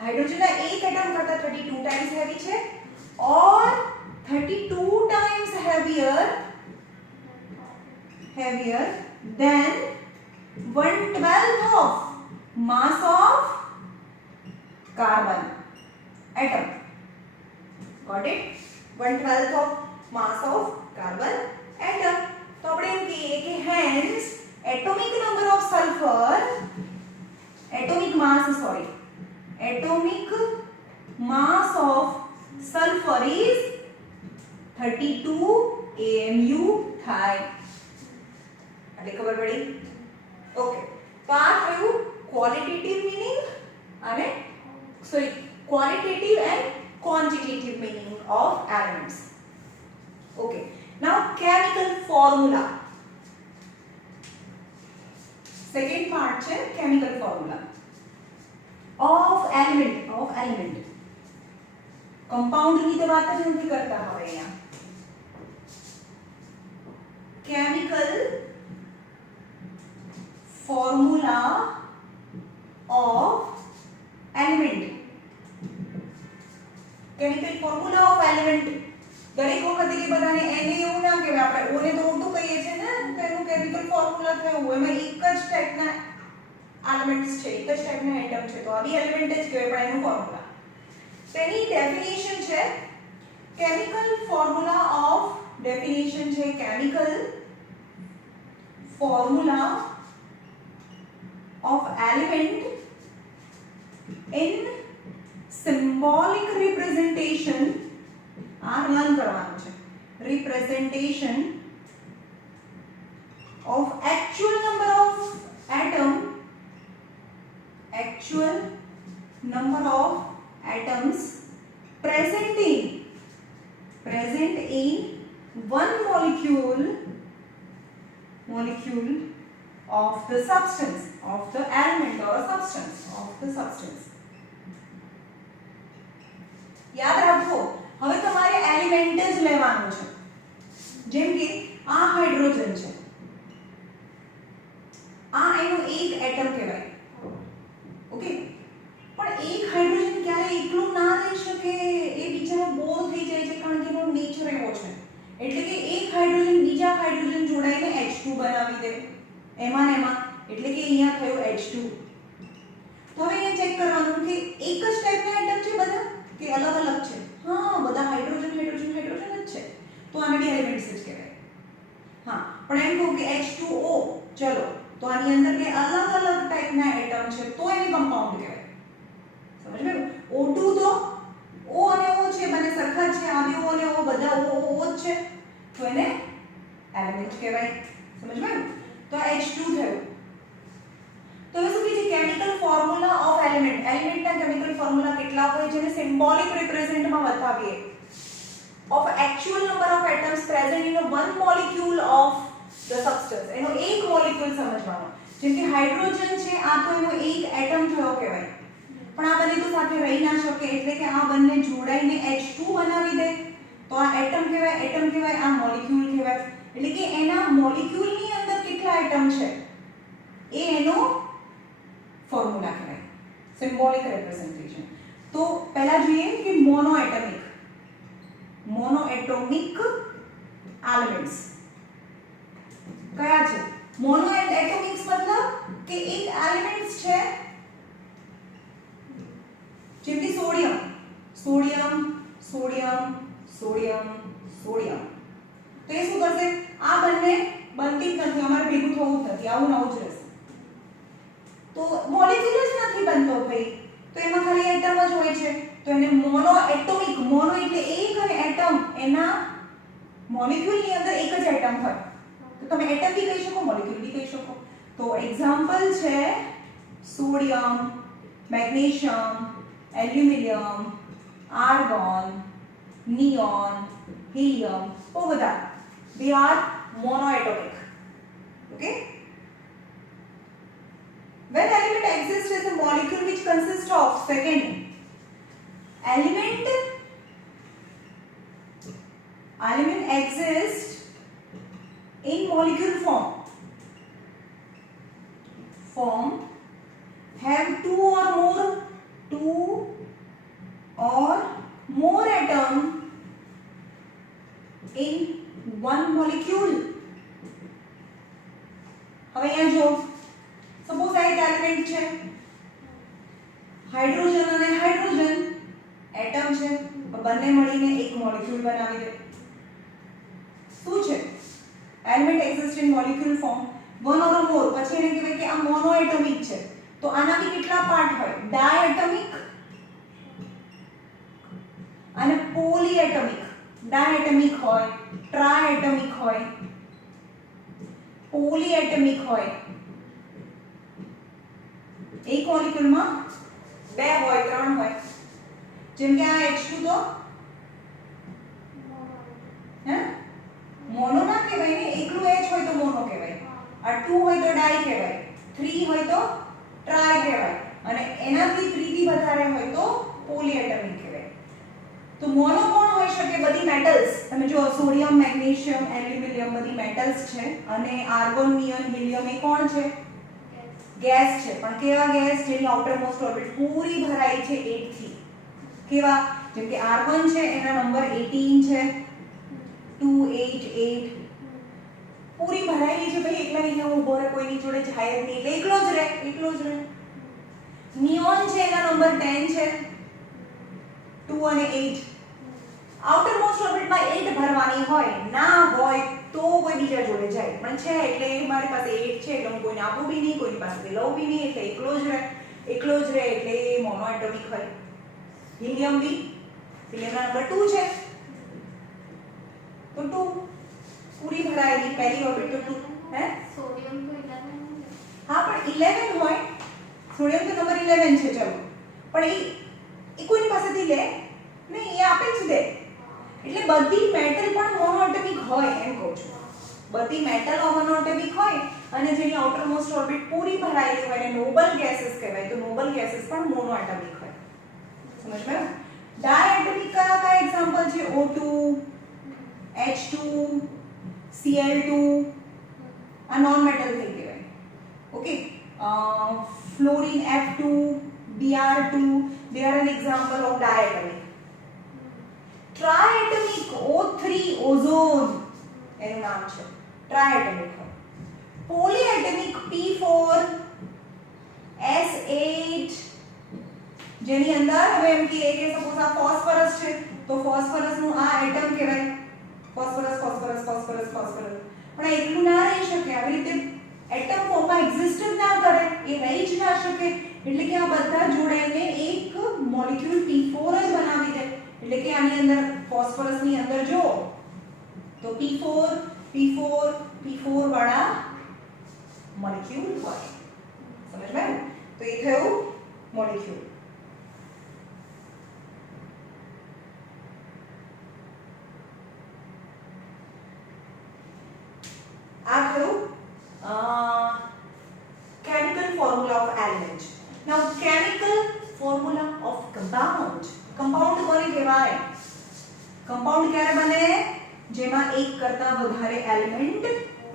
हाइड्रोजन ना एक एटम करता 32 टाइम्स हैवी છે और 32 times heavier than 1/12 of mass of carbon atom. Got it? 1/12 of mass of carbon atom. तो આપણે એમ કહીએ કે hence atomic number of sulfur, atomic mass of sulfur is 32 AMU થાય. એટલે ખબર પડી? ઓકે. તો આ થયું ક્વોલિટેટિવ મીનિંગ અને qualitative and quantitative meaning of elements. Okay. Now chemical formula. Second part છે chemical formula of element. Compound ની તો વાત જ નથી કરતા હવે અહીંયા. Chemical formula of element. Chemical formula of element. દરેક વખતે કે બધાને એને એવું ના કહેવાય, આપણે ઓને તો ઉલટું કહીએ છીએ ને, તો એનું કેમિકલ ફોર્મ્યુલા થયું એમાં એક જ ટાઈપના એલિમેન્ટ્સ છે, એક જ ટાઈપના એટમ છે, તો આવી એલિમેન્ટ જ કહેવાય પણ એનું ફોર્મ્યુલા. તેની ડેફિનેશન છે chemical formula of element in symbolic representation. આ લર્ન કરવાનું છે. representation of actual number of atoms present in one molecule of the substance, of the element or a substance, of the substance. યાદ રાખો, હવે તમારે element જ લેવાનું છે. જેમ કે આ હાઇડ્રોજન છે, આ એનો એક એટમ કહેવાય. ઓકે. પણ એક હાઇડ્રોજન ક્યારે એકલું ના રહી શકે, એ બિચારો બોર થઈ જાય છે કારણ કે એનો નેચર એવો છે. એટલે કે એક હાઇડ્રોજન બીજા હાઇડ્રોજન જોડાઈને H2 બનાવી દે એમાં ને એમાં, એટલે કે અહીંયા થયો H2. તો હવે અહીંયા ચેક કરવાનું કે એક જ ટાઈપના એટમ છે બધા કે અલગ અલગ છે. હા, બધા હાઇડ્રોજન જ છે, તો આને બી એલિમેન્ટ્સ જ કહેવાય. હા, પણ એમ કહું કે H2O, ચલો તો આની અંદર બે અલગ અલગ ટાઈપના એટમ છે તો એને કમ્પાઉન્ડ કહેવાય. સમજ ગયું? O2 તો O અને O છે, બંને સરખા છે, આ બી O અને O બધા O જ છે, તો એને એલિમેન્ટ કહેવાય. સમજ ગયું? તો H2 થયું. તો હવે શું કહે છે કેમિકલ ફોર્મ્યુલા ઓફ એલિમેન્ટના કેમિકલ ફોર્મ્યુલા કેટલા હોય જેને સિમ્બોલિક રિપ્રેઝન્ટમાં બતાવીએ. of actual number of atoms present in a one molecule of the substance. એનો એક મોલેક્યુલ સમજવાનો. જેમ કે હાઇડ્રોજન છે આ તો એનો એક એટમ થયો કહેવાય. પણ આ બંને તો સાથે રહી ના શકે એટલે કે આ બંને જોડાઈને H2 બનાવી દે તો આ એટમ કહેવાય આ મોલેક્યુલ કહેવાય. એટલે કે એના મોલેક્યુલની અંદર કેટલા એટમ છે એ એનો ફોર્મ્યુલા કહેવાય. Symbolic representation. તો પહેલા જોઈએ કે મોનોએટમિક એલિમેન્ટ્સ કયા છે. મોનોએટમિક્સ મતલબ કે એક એલિમેન્ટ્સ છે જેમ કે sodium sodium sodium sodium sodium. તો એ શું કરશે આ બંને બનતી જ નથી અમારે ભેગું થવું જ નથી આવું નવું જ રહેશે. તો મોલેક્યુલ જ નથી બનતો ભાઈ તો એમાં ખાલી એટમ જ હોય છે તો એને મોનોએટમિક મોનો એટલે એક અને એટમ એના મોલેક્યુલની અંદર એક જ એટમ હોય તો તમે એટમ બી કહી શકો મોલેક્યુલ બી કહી શકો. તો એક્ઝામ્પલ છે sodium magnesium aluminium argon neon helium वो बता they are monoatomic. Okay, when element exists as a molecule which consists of second element exists in molecule form have two or more atom in one molecule. હવે અહીંયા જો suppose આ એક element છે hydrogen અને hydrogen atom છે બંને મળીને એક મોલેક્યુલ બનાવી દે. શું છે element exist in molecule form one or more પછી એને કહેવાય કે આ મોનોએટમિક છે તો આના બી કેટલા પાર્ટ હોય ડાયએટમિક અને પોલીએટમિક. डायएटमिक होय ट्रायएटमिक होय पॉलीएटमिक होय एक मॉलिक्यूल में બે હોય ત્રણ હોય જેમ કે આ H2 તો હે મોનો ના કહેવાય ને એકલું H હોય તો મોનો કહેવાય આ 2 હોય તો ડાઈ કહેવાય 3 હોય તો ટ્રાય કહેવાય અને એનાથી 3 થી વધારે હોય તો પોલીએટમિક કહેવાય. तो मोनो कोण होई શકે બધી મેટલ્સ તમે જો સોડિયમ મેગ્નેશિયમ એલ્યુમિનિયમ બધી મેટલ્સ છે અને આર્ગોન નિયોન હિલિયમ એ કોણ છે ગેસ છે પણ કેવા ગેસ જેની આઉટર મોસ્ટ ઓર્બિટ પૂરી ભરાઈ છે 8 થી. કેવા જેમ કે આર્ગોન છે એના નંબર 18 છે 288 પૂરી ભરાયેલી છે ભાઈ એકલા નહીં ઊભો રહે કોઈની જોડે જાય જ નહીં એટલે એકલો જ રહે. નિયોન છે એના નંબર 10 છે 2 અને 8 આઉટર મોસ્ટ ઓર્બિટ માં 8 ભરવાની હોય ના હોય તો કોઈ બીજા જોડે જાય પણ છે એટલે મારી પાસે 8 છે એટલે હું કોઈને આપું બી નહીં કોઈની પાસેથી લઉં બી નહીં એટલે એકલો જ રહે એટલે મોનોએટમિક હોય. હિલિયમ બી હિલિયમના નંબર 2 છે તો 2 પૂરી ભરાયેલી પહેલી ઓર્બિટ તો 2 હે સોડિયમ તો 11 હા પણ 11 હોય સોડિયમ તો નંબર 11 છે ચલો પણ એ કોઈની પાસેથી લે નહીં એ આપે જ દે એટલે બધી મેટલ પણ મોનોએટમિક હોય એમ કહું છું. બધી મેટલ મોનોએટમિક હોય અને જેની આઉટર મોસ્ટ ઓર્બિટ પૂરી ભરાયેલી હોય એને નોબલ ગેसेस કહેવાય તો નોબલ ગેसेस પણ મોનોએટમિક હોય. સમજ માં ડાયએટમિક કયા એક્ઝામ્પલ છે O2 H2 Cl2 આ નોન મેટલ થઈ કહેવાય. Okay fluorine F2 Br2 they are an example of diatomic. Triatomic O3 ozone એનું નામ છે triatomic. Polyatomic P4 S8 જેની અંદર હવે એમ કે સપોઝ આ ફોસ્ફરસ છે તો ફોસ્ફરસ નું આ એટમ કહેવાય ફોસ્ફરસ પણ એકલું ના રહી શકે આવી રીતે એટમ ફોર્મમાં એક્ઝિસ્ટ જ ના કરે એ રહી જ ના શકે એટલે કે આ બધા જોડાઈને એક મોલેક્યુલ P4 જ બનાવી દે. એટલે કે આની અંદર ફોસ્ફરસ ની અંદર જો તો P4 વાળા મોલેક્યુલ હોય. સમજ્યા તો એ થયું મોલેક્યુલ. આ થયું chemical formula of element. Now chemical formula of compound. compound કોને કહેવાય? compound ક્યારે બને? જેમાં એક કરતા વધારે એલિમેન્ટ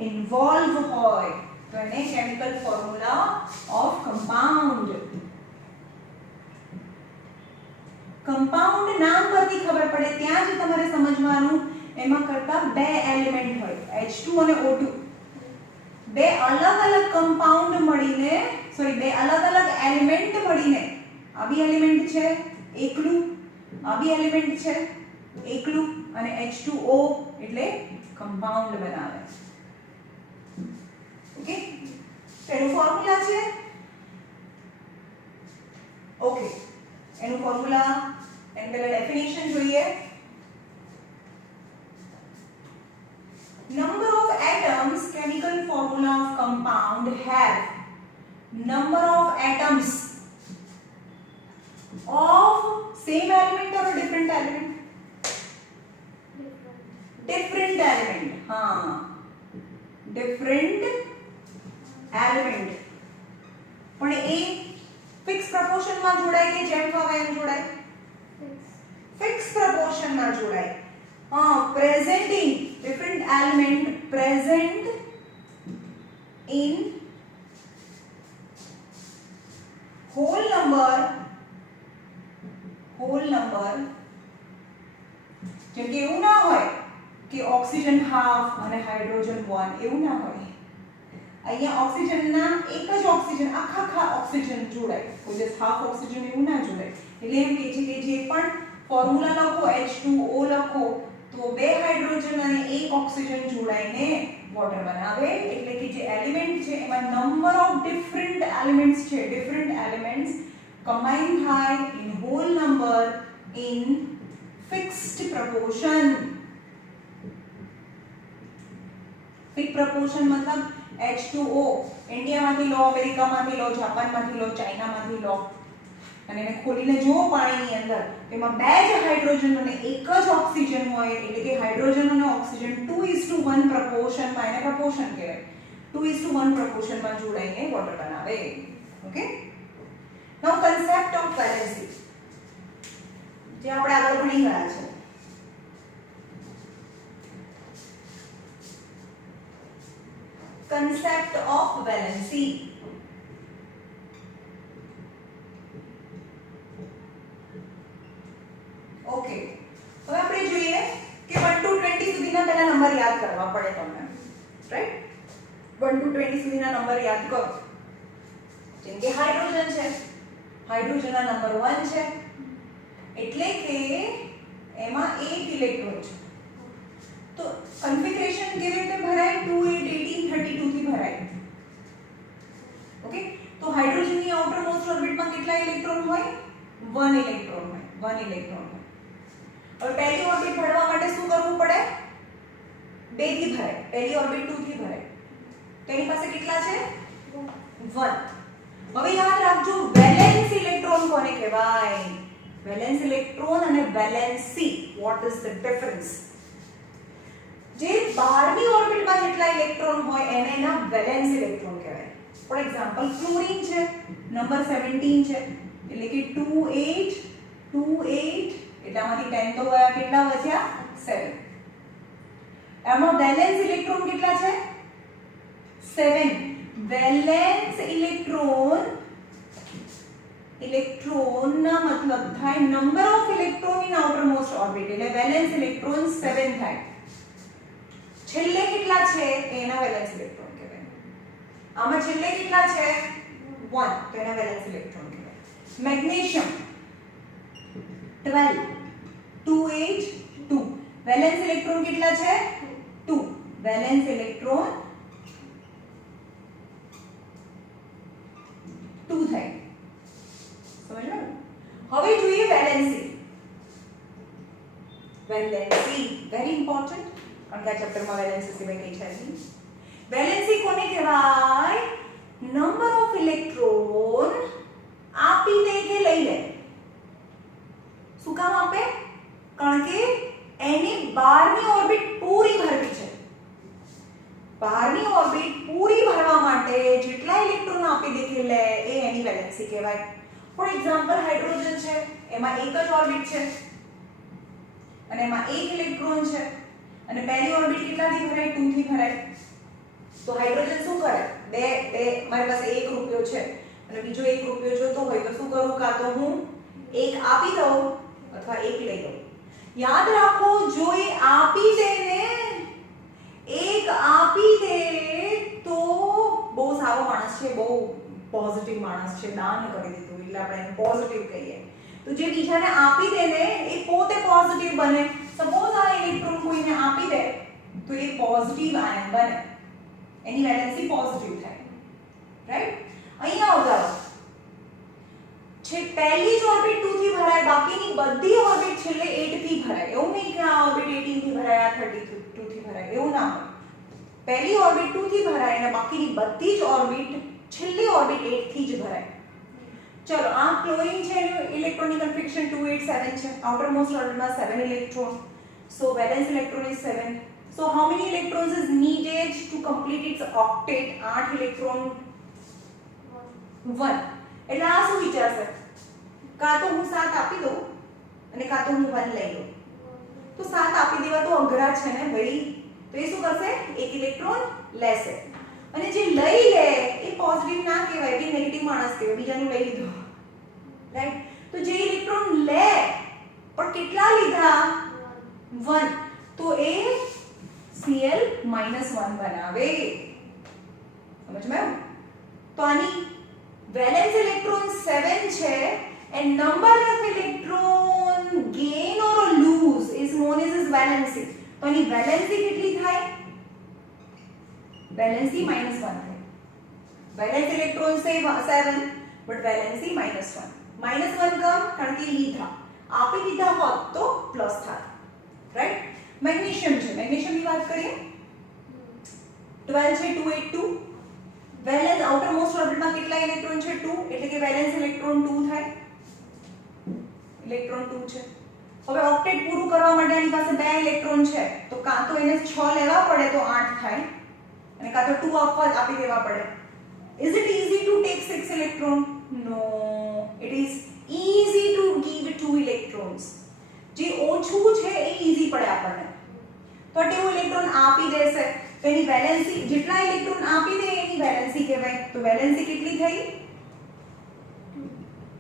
ઇન્વોલ્વ હોય તો એને chemical formula of compound. compound નામ પરથી ખબર પડે ત્યાં જ તમારે સમજવાનું એમાં કરતા બે એલિમેન્ટ હોય H2 અને O2. બે અલગ અલગ કમ્પાઉન્ડ મળીને બે અલગ અલગ એલિમેન્ટ મળીને આ બી એલિમેન્ટ છે એકલું, આ બી એલિમેન્ટ છે એકલું અને H2O એટલે કમ્પાઉન્ડ બનાવે. ઓકે, એનું ફોર્મ્યુલા છે. ઓકે, એનું ફોર્મ્યુલા એનું પહેલા ડેફિનેશન જોઈએ. Number of atoms, chemical formula of compound have number of atoms of same element or a different element? Different element. हाँ, different element. પણ એ ફિક્સ પ્રપોર્શન માં જોડાય કે જેમ ફાવે એમ જોડાય? ફિક્સ પ્રપોર્શન માં જોડાય. Presenting different element present in whole number જેમ કે એવું ના હોય કે ઓક્સિજન હાફ અને હાઇડ્રોજન 1 એવું ના હોય. અહીંયા ઓક્સિજનના એક જ ઓક્સિજન આખા ઓક્સિજન જોડાય, કોઈ દિવસ હાફ ઓક્સિજન એવું ના જોડાય. એટલે એમ કહે છે કે જે પણ ફોર્મ્યુલા લખો H2O લખો તો બે હાઇડ્રોજન અને એક ઓક્સિજન જોડાઈને વોટર બનાવે. એટલે કે જે એલિમેન્ટ છે એમાં નંબર ઓફ ડિફરન્ટ એલિમેન્ટ્સ છે, ડિફરન્ટ એલિમેન્ટ્સ કમ્બાઇન થાય in whole number in fixed proportion. Fix proportion મતલબ H2O ઇન્ડિયામાંથી લો, અમેરિકામાંથી લો, જાપાનમાંથી લો, ચાઇનામાંથી લો અને એને ખોલીને જુઓ પાણીની અંદર એમાં બે જ હાઇડ્રોજન અને એક જ ઓક્સિજન હોય. એટલે કે હાઇડ્રોજન અને ઓક્સિજન 2:1 પ્રપોર્શનમાં, એને પ્રપોર્શન કહેવાય, 2:1 પ્રપોર્શનમાં જોડાઈને વોટર બનાવે. Okay, now concept of valency જે આપણે આગળ ભણી ગયા છે. concept of valency. ઓકે, હવે આપણે જોઈએ કે 1 to 20 સુધીના પહેલા નંબર યાદ કરવા પડે તમને, રાઈટ? 1 to 20 સુધીના નંબર યાદ કરો. જેમ કે હાઇડ્રોજન છે, હાઇડ્રોજનના નંબર 1 છે એટલે કે એમાં 8 ઇલેક્ટ્રોન છે. તો કન્ફિગરેશન કેવી રીતે ભરાય? 2 8 18 32 થી ભરાય. ઓકે, તો હાઇડ્રોજનની આઉટર મોસ્ટ ઓર્બિટમાં કેટલા ઇલેક્ટ્રોન હોય? 1 ઇલેક્ટ્રોન હોય, 1 ઇલેક્ટ્રોન હોય. હવે પહેલી ઓર્બિટ ભરવા માટે શું કરવું પડે? 2 થી ભરાય, પહેલી ઓર્બિટ 2 થી ભરાય. તેની પાસે કેટલા છે? 1. હવે યાદ રાખજો વેલેન્સ ઇલેક્ટ્રોન કોને કહેવાય? વેલેન્સ ઇલેક્ટ્રોન અને valency, what is the difference? જે 12મી ઓર્બિટમાં જેટલા ઇલેક્ટ્રોન હોય એને એના વેલેન્સ ઇલેક્ટ્રોન કહેવાય. ફોર એક્ઝામ્પલ ક્લોરીન છે, નંબર 17 છે એટલે કે 2 8 2 8 એટલામાંથી 10 તો ગયા, કેટલા બચ્યા? 7. એમાં વેલેન્સ ઇલેક્ટ્રોન કેટલા છે? 7. વેલેન્સ ઇલેક્ટ્રોન ના મતલબ થાય number of electron in outer most orbit. એટલે વેલેન્સ ઇલેક્ટ્રોન 7 થાય. છેલ્લે કેટલા છે એના વેલેન્સ ઇલેક્ટ્રોન કહેવાય. આમાં છેલ્લે કેટલા છે? 1, તો એના વેલેન્સ ઇલેક્ટ્રોન કહેવાય. મેગ્નેશિયમ 12 2 8 2 વેલેન્સ ઇલેક્ટ્રોન કેટલા છે? 2. વેલેન્સ ઇલેક્ટ્રોન 2 થાય. સમજ્યો? હવે જોઈએ વેલેન્સી. વેલેન્સી વેરી ઇમ્પોર્ટન્ટ, કારણ કે આ ચેપ્ટરમાં વેલેન્સી સિવાય કંઈ છે નહીં. વેલેન્સી કોને કહેવાય? નંબર ઓફ ઇલેક્ટ્રોન આપી દે કે લઈ લે. શું કામ આપે? કારણ કે એની 12મી ઓર્બિટ પૂરી ભરવી છે. 12 બહારની ઓર્બિટ પૂરી ભરવા માટે જેટલા ઇલેક્ટ્રોન આપી દે લે એ એની વેલેન્સી કહેવાય. ફોર એક્ઝામ્પલ હાઇડ્રોજન છે, એમાં એક જ ઓર્બિટ છે અને એમાં એક ઇલેક્ટ્રોન છે અને પહેલી ઓર્બિટ કેટલાથી ભરાય? 2 થી ભરાય. તો હાઇડ્રોજન શું કરે? બે મારી પાસે 1 રૂપિયો છે અને બીજો 1 રૂપિયો જોતો હોય તો શું કરું? કાં તો હું એક આપી દઉં અથવા એક લઈ લઉં. યાદ રાખો, જો એ આપી દે ને, એક આપી દે તો બહુ સારો માણસ છે, બહુ પોઝિટિવ માણસ છે, દાન કરી દીધું એટલે આપણે એને પોઝિટિવ કહીએ. તો જે બીજાને આપી દે ને એ પોતે પોઝિટિવ બને. સપોઝ આ ઇલેક્ટ્રોન કોઈને આપી દે તો એ પોઝિટિવ આયન બને, એની વેલેન્સી પોઝિટિવ થાય. રાઈટ? અહીંયા આવતા છે પહેલી જ ઓર્બિટ 2 થી ભરાય, બાકીની બધી ઓર્બિટ છેલ્લે 8 થી ભરાય. એવું નહીં કે આ ઓર્બિટ 18 થી ભરાય, આ 32 થી ભરાય, એવું ના હોય. પહેલી ઓર્બિટ 2 થી ભરાય અને બાકીની બધી જ ઓર્બિટ છેલ્લી ઓર્બિટ 8 થી જ ભરાય. ચલો, આ ક્લોરીન છે, એનું ઇલેક્ટ્રોનિક કન્ફિગરેશન 287 છે. આઉટરમોસ્ટ ઓર્બિટમાં 7 electron. So valence electron is 7. So how many electrons is needed to complete its octet? 8 electron 1. એટલે આ શું વિચારશે? કાં તો હું 7 આપી દઉં અને કાં તો હું 1 લઈ લઉં. તો 7 આપી દેવા તો અઘરા છે ને ભાઈ. તો એ શું કરશે? એક ઇલેક્ટ્રોન લેશે અને જે લઈ લે એ પોઝિટિવ ના કહેવાય, કે નેગેટિવ માણસ કહેવાય, બીજાનું લઈ લીધું. રાઈટ? તો જે ઇલેક્ટ્રોન લે પણ કેટલા લીધા? 1. તો એ Cl -1 બનાવે. સમજમાં? તો આની વેલેન્સ ઇલેક્ટ્રોન 7 છે and number of electron gain or lose is known as its valency. તો આની વેલેન્સી કેટલી થાય? વેલેન્સી -1 થાય. Valence electron 7 but valency -1. -1 કમ? કારણ કે લીધા, આપી દીધા હોત તો પ્લસ થાત. રાઈટ? મેગ્નેશિયમ છે, મેગ્નેશિયમની વાત કરીએ. 12 છે, 282. વેલેન્સ આઉટરમોસ્ટ ઓર્બિટમાં કેટલા ઇલેક્ટ્રોન છે? 2. એટલે કે વેલેન્સ ઇલેક્ટ્રોન 2 થાય. ઇલેક્ટ્રોન 2 છે. હવે ઓક્ટેટ પૂરું કરવા માટે આની પાસે 2 ઇલેક્ટ્રોન છે, તો કાં તો એને 6 લેવા પડે તો 8 થાય અને કાં તો 2 આપી દેવા પડે. Is it easy to take 6 electron? No. It is easy to give 2 electrons. જે ઓછું છે એ ઈઝી પડે આપણને. તો 2 ઇલેક્ટ્રોન આપી દેશે તો એની વેલેન્સી, જેટલા ઇલેક્ટ્રોન આપી દે એની વેલેન્સી કહેવાય. તો વેલેન્સી કેટલી થઈ?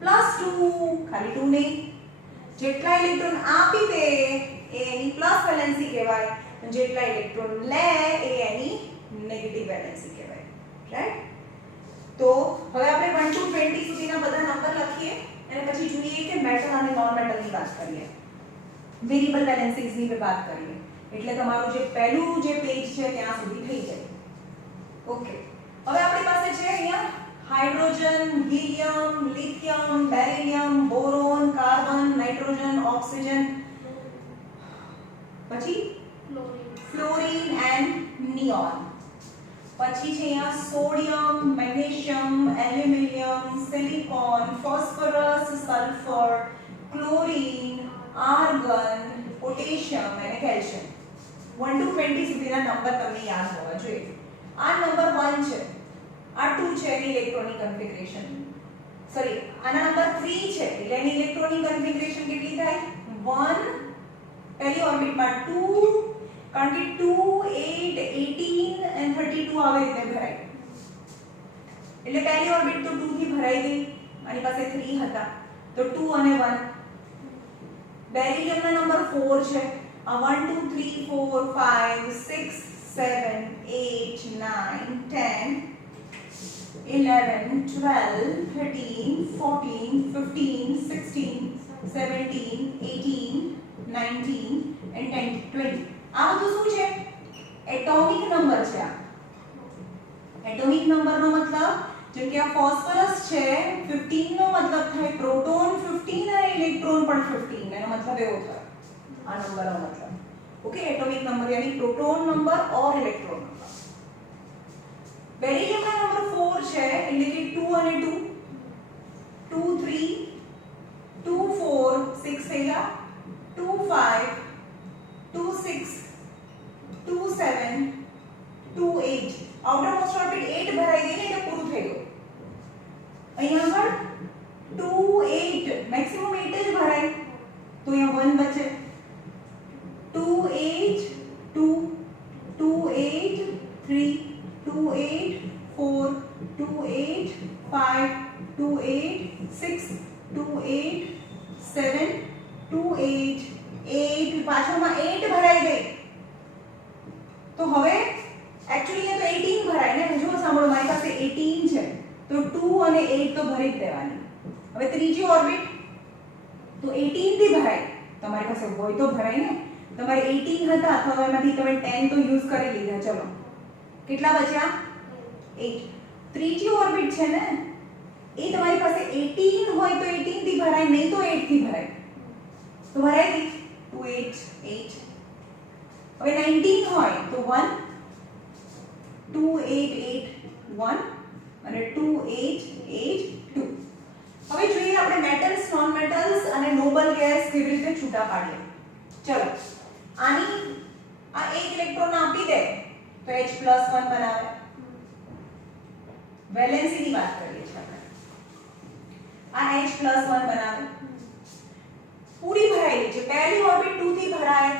+2. ખાલી 2 નહીં, જેટલા ઇલેક્ટ્રોન આપી દે એ એની પ્લસ વેલેન્સી કહેવાય અને જેટલા ઇલેક્ટ્રોન લે એ એની નેગેટિવ વેલેન્સી કહેવાય. રાઈટ? તો હવે આપણે 1 to 20 સુધીના બધા નંબર લખીએ અને પછી જોઈએ કે મેટલ અને નોન મેટલની વાત કરીએ, વેરિયેબલ વેલેન્સીઝની વાત કરીએ. એટલે તમારું જે પહેલું જે પેજ છે ત્યાં સુધી થઈ જાય. ઓકે, હવે આપણી પાસે છે અહીંયા hydrogen, helium, lithium, beryllium, boron, carbon, nitrogen, oxygen, પછી ફ્લોરિન એન્ડ નિયોન. પછી છે અહીંયા sodium, magnesium, aluminium, silicon, phosphorus, sulphur, chlorine, argon, potassium અને કેલ્શિયમ. 1 to 20 સુધીના નંબર તમને યાદ હોવા જોઈએ. આ નંબર 1 છે, આ 2 છે એની ઇલેક્ટ્રોનિક કન્ફિગરેશન. સોરી, આના નંબર 3 છે એટલે એની ઇલેક્ટ્રોનિક કન્ફિગરેશન કેટલી થાય? 1. પહેલી ઓર્બિટમાં 2, કારણ કે 2, 8, 18 and 32 આવે એટલે ભરાય. એટલે પહેલી ઓર્બિટ તો 2 થી ભરાઈ ગઈ. આની પાસે 3 હતા તો 2 અને 1. બેરિલિયમના નંબર 4 છે. આ 1 2 3 4 5 6 7 8 9 10 11 12 13 14 15 16 17 18 19 and 20. આ બધું શું છે? એટોમિક નંબર છે. આ એટોમિક નંબરનો મતલબ, જેમ કે આ ફોસ્ફરસ છે, 15 નો મતલબ થાય પ્રોટોન 15 અને ઇલેક્ટ્રોન પણ 15. એનો મતલબ એવો થાય આ નંબરનો મતલબ. ઓકે, એટોમિક નંબર यानी પ્રોટોન નંબર ઓર ઇલેક્ટ્રોન નંબર. બેરિલિયમના નંબર 4 છે એટલે કે 2 અને 2, 2 3 2 4 6 થયેલા, 2 5 2 6 2 7 2 8 આઉટર મોસ્ટ ઓર્બિટ 8 ભરાઈ ગઈ ને એટલે પૂરું થઈ ગયું. અહીંયા આગળ 2 8 મેક્સિમમ 8 જ ભરાય તો અહીંયા 1 બચે. 2 8 2 2 8 3 2 8 4 2 8 5 2 8 6 2 8 7 2 8 8 પાછળમાં 8 ભરાઈ ગઈ. તો હવે એકચ્યુઅલી અહીંયા તો 18 ભરાય ને. જુઓ સાંભળો, મારી પાસે 18 છે તો 2 અને 8 તો ભરી જ દેવાની. હવે ત્રીજી ઓર્બિટ તો 18 થી ભરાય. તમારી પાસે હોય તો ભરાય ને. તમારે 18 હતા તો એમાંથી તમે 10 તો યુઝ કરી લીધા. ચલો કેટલા બચ્યા? 8. ત્રીજી ઓર્બિટ છે ને એ તમારી પાસે 18 હોય તો 18 થી ભરાય, નહીં તો 8 થી ભરાય. તો ભરાય ગઈ 2 8 8. હવે 19 હોય તો 1 2 8 8 1 અને 2 8 8 2. હવે જોઈએ આપણે મેટલ્સ, નોન મેટલ્સ અને નોબલ ગેસ કેવી રીતે છૂટા પાડીએ. ચલો આની આ એક ઇલેક્ટ્રોન આપી દે તો H+1 બનાવે. વેલેન્સી ની વાત કરીએ છીએ આપણે. આ H+1 બનાવે. પૂરી ભરાયેલી છે. પહેલી ઓર્બિટ 2 થી ભરાય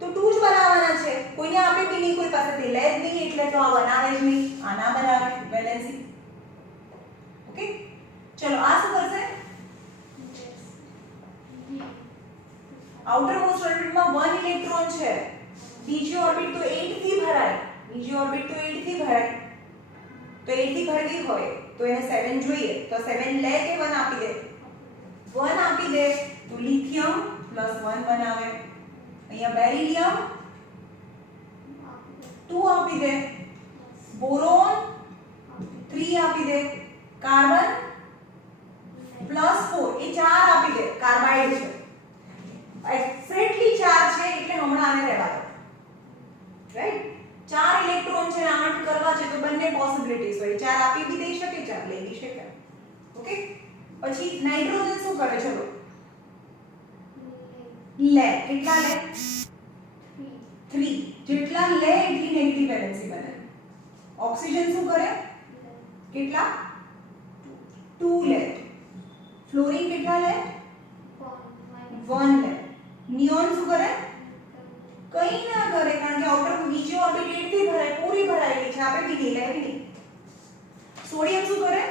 તો 2 જ બનાવવાના છે. કોઈને આપે બી નહીં, કોઈ પાસેથી લે જ નહીં, એટલે તો આ બનાવે જ નહીં. આના બનાવે વેલેન્સી. ઓકે, ચલો આ શું કરશે? આઉટર મોસ્ટ ઓર્બિટમાં 1 ઇલેક્ટ્રોન છે. બીજી ઓર્બિટ તો 8 થી ભરાય. બીજી ઓર્બિટ તો 8 થી ભરાય. તો 8 થી ભરવી હોય તો એને 7 જોઈએ. તો 7 લે કે 1 આપી દે? 1 આપી દે તો લિથિયમ +1 બનાવે. અહીંયા બેરિલિયમ 2 આપી દે. બોરોન 3 આપી દે. કાર્બન +4 એ 4 આપી દે. કાર્બાઇડ છે એક્ઝેક્ટલી 4 છે એટલે હમણાં આને રહેવા દો. રાઈટ, 4 ઇલેક્ટ્રોન છે 8 કરવા છે તો બંને પોસિબિલિટીઝ હોય. 4 આપી બી દઈ શકે, 4 લઈ બી શકે. ઓકે, પછી નાઇટ્રોજન શું કરે? ચલો લે. કેટલા લે? 3. જેટલા લે એટલી નેગેટિવ વેલેન્સી બને. ઓક્સિજન શું કરે? કેટલા? 2 લે. ફ્લોરિન કેટલા લે? 1 લે. નિયોન શું કરે? કઈ ના કરે, કારણ કે આઉટર નીચે ઓર્બિટ 8 થી ભરાય, પૂરી ભરાયેલી છે, આપે બી નહીં, લે બી નહીં. સોડિયમ શું કરે?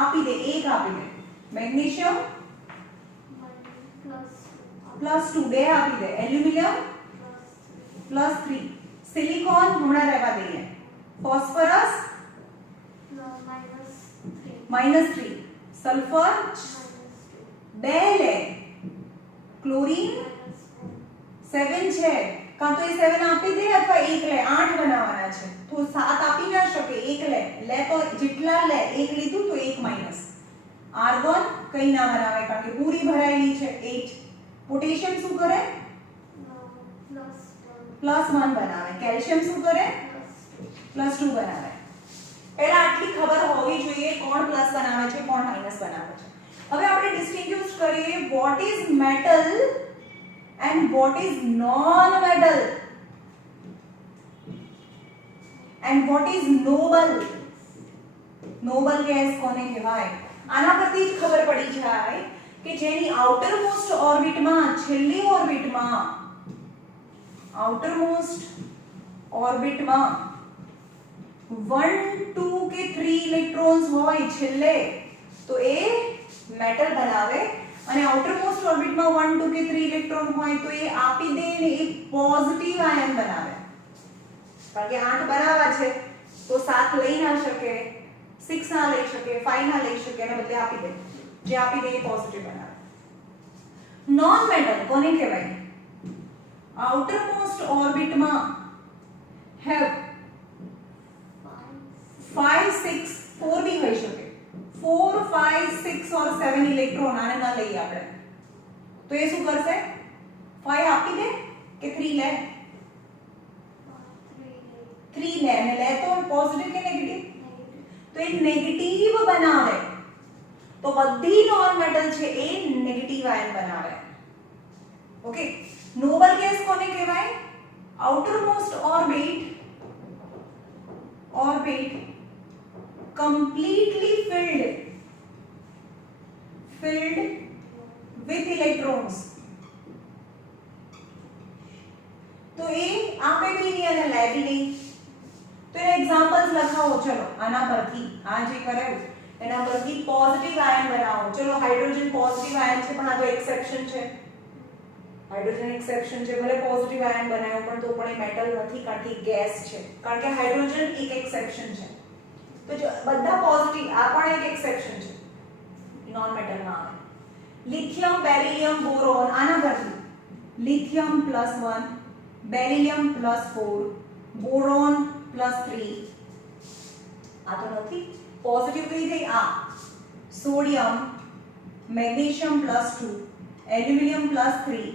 આપી દે. 1 આપી દે. મેગ્નેશિયમ +2 2 આપી દે. એલ્યુમિનિયમ +3. સિલિકોન હમણાં રહેવા દઈએ. ફોસ્ફરસ -3. સલ્ફર 2 લે. ક્લોરીન 7 છે, કાં તો એ 7 આપી દે અથવા 1 લે. 8 બનાવવાના છે તો 7 આપી ના શકે, 1 લે. લે તો જેટલા લે 1 લીધું તો 1 માઈનસ. આર્ગોન કઈ ના બનાવે કારણ કે પૂરી ભરાયેલી છે 8. પોટેશિયમ શું કરે? +1 બનાવે. કેલ્શિયમ શું કરે? +2 બનાવે. પહેલા આટલી ખબર હોવી જોઈએ કોણ પ્લસ બનાવે છે, કોણ માઈનસ બનાવે છે. હવે આપણે ડિસ્ટિંગ્વિશ કરીએ what is metal and what is non metal and what is noble. noble gas કોને કહેવાય? આના પરથી જ ખબર પડી જાય કે જેની આઉટર મોસ્ટ ઓર્બિટમાં, છેલ્લી ઓર્બિટમાં, આઉટર મોસ્ટ ઓર્બિટમાં 1 2 કે 3 ઇલેક્ટ્રોન્સ હોય છેલ્લે તો એ મેટલ બનાવે. અને આઉટર મોસ્ટ ઓર્બિટમાં 1 2 કે 3 ઇલેક્ટ્રોન હોય તો એ આપી દે ને એ પોઝિટિવ આયન બનાવે. કારણ કે 8 બનાવવા છે તો 7 લઈ ના શકે, 6 ના લઈ શકે, 5 ના લઈ શકે, એને બદલે આપી દે. જે આપી દે એ પોઝિટિવ બનાવે. નોન મેટલ કોને કહેવાય? આઉટર મોસ્ટ ઓર્બિટમાં have 5 6 4 भी હોઈ શકે, 4 5 6 और 7 ઇલેક્ટ્રોન. આને ના લઈએ આપણે તો એ શું કરશે? 5 આપી દે કે 3 લે? 3 લે. અને લે તો પોઝિટિવ કે નેગેટિવ? તો એ નેગેટિવ બનાવે. તો બધી નોન મેટલ છે એ નેગેટિવ આયન બનાવે. ઓકે, નોબલ ગેસ કોને કહેવાય? outermost orbit completely filled with electrons. તો એ આપેલી ની અને લેબી તો એ એક્ઝામ્પલ્સ લખાવો. ચલો આના પરથી આ જે કરાયું એના પરથી પોઝિટિવ આયન બનાવો. ચલો હાઇડ્રોજન પોઝિટિવ આયન છે પણ આ તો એક્સેપ્શન છે. હાઇડ્રોજન એક્સેપ્શન છે, ભલે પોઝિટિવ આયન બનાવ્યો પણ તો પણ એ મેટલ નથી કારણ કે ગેસ છે, કારણ કે હાઇડ્રોજન એક એક્સેપ્શન છે. તો જો બધા પોઝિટિવ, આ પણ એક એક્સેપ્શન છે, નોન મેટલમાં આવે. લિથિયમ, બેરિલિયમ, બોરોન, આના પરથી લિથિયમ +1, બેરિલિયમ +4, બોરોન +3. આ તો નથી પોઝિટિવ કઈ થઈ? આ sodium, magnesium +2, aluminium +3,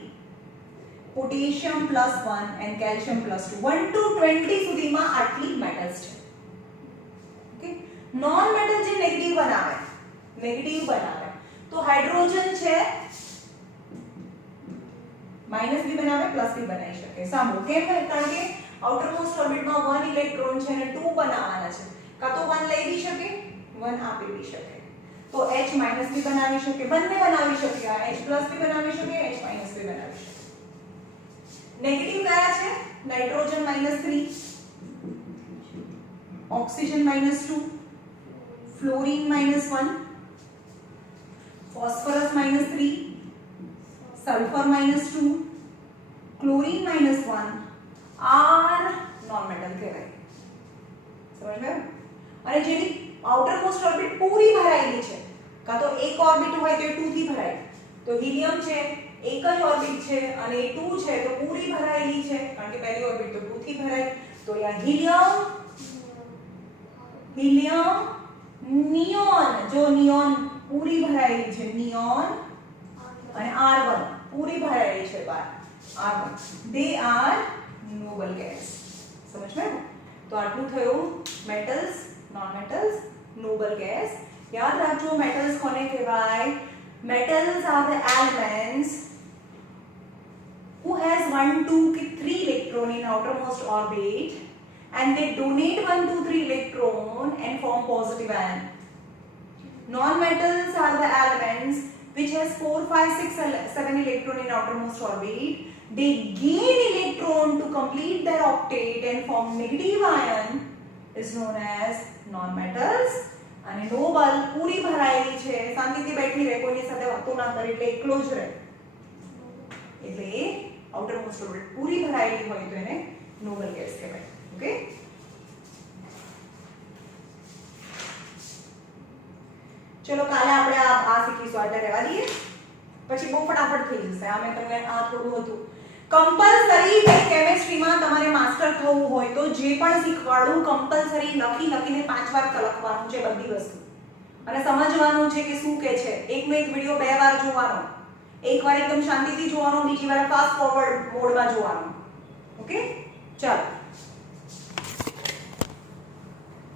potassium +1 and calcium +2. 1 to 20 સુધીમાં આટલી મેટલ્સ છે. ઓકે, નોન મેટલ જે નેગેટિવ બનાવે તો હાઇડ્રોજન છે માઈનસ બી બનાવે પ્લસ બી બનાવી શકે. સાંભળો કેમ? કારણ કે આઉટરમોસ્ટ ઓર્બિટમાં 1 ઇલેક્ટ્રોન છે અને 2 બનાવવાના છે. કાં તો 1 લઈ બી શકે, 1 આપી બી શકે. તો H- બી બનાવી શકે, બંને બનાવી શકે. આ H+ બી બનાવી શકે, H- બી બનાવી શકે. નેગેટિવ કયા છે? Nitrogen -3, oxygen -2, fluorine -1, phosphorus -3, sulphur -2, chlorine -1. Are non metal કહેવાય. સમજ ગયો? અને જેની આઉટરમોસ્ટ ઓર્બિટ પૂરી ભરાયેલી છે, કાં તો એક ઓર્બિટ હોય તો એ 2 થી ભરાય. તો હિલિયમ છે એક જ ઓર્બિટ છે અને એ 2 છે તો પૂરી ભરાયેલી છે, કારણ કે પહેલી ઓર્બિટ તો 2 થી ભરાય. તો અહીંયા હિલિયમ, નિયોન, જો નિયોન પૂરી ભરાયેલી છે, નિયોન અને આર્ગન પૂરી ભરાયેલી છે બાર, argon. They are noble gas. સમજ પડી? તો આટલું થયું metals, non metals, noble gas. યાદ રાખજો મેટલ્સ કોને કહેવાય? Metals are the elements who has 1, 2, 3 electron in outermost orbit and they donate 1, 2, 3 electron and form positive ion. Non-metals are the elements which has 4, 5, 6, 7 electron in outermost orbit. They gain electron to complete their octet and form negative ion is known as non-metals. અને Nobel પૂરી ભરાયેલી છે, શાંતિથી બેઠી રહે, કોઈની સાથે વાતો ના કરે એટલે એકલો જ રહે, એટલે એ આઉટરમોસ્ટ ઓર્બિટ પૂરી ભરાયેલી હોય તો એને નોબલ ગેસ કહેવાય. ઓકે, ચલો કાલે આપણે આ શીખીશું. એટલે રહેવા દઈએ, પછી બહુ ફટાફટ થઈ જશે. આ મેં તમને આ થોડું હતું. કમ્પલસરી કેમેસ્ટ્રીમાં તમારે માસ્ટર થવું હોય તો જે પણ શીખવાડું કમ્પલસરી લખીને 5 વાર લખવાનું છે બધી વસ્તુ, અને સમજવાનું છે કે શું કે છે. એકનો એક વિડિયો 2 વાર જોવાનો, એક વાર એકદમ શાંતિથી જોવાનો, બીજી વાર ફાસ્ટ ફોરવર્ડ મોડમાં જોવાનો. ઓકે, ચાલો.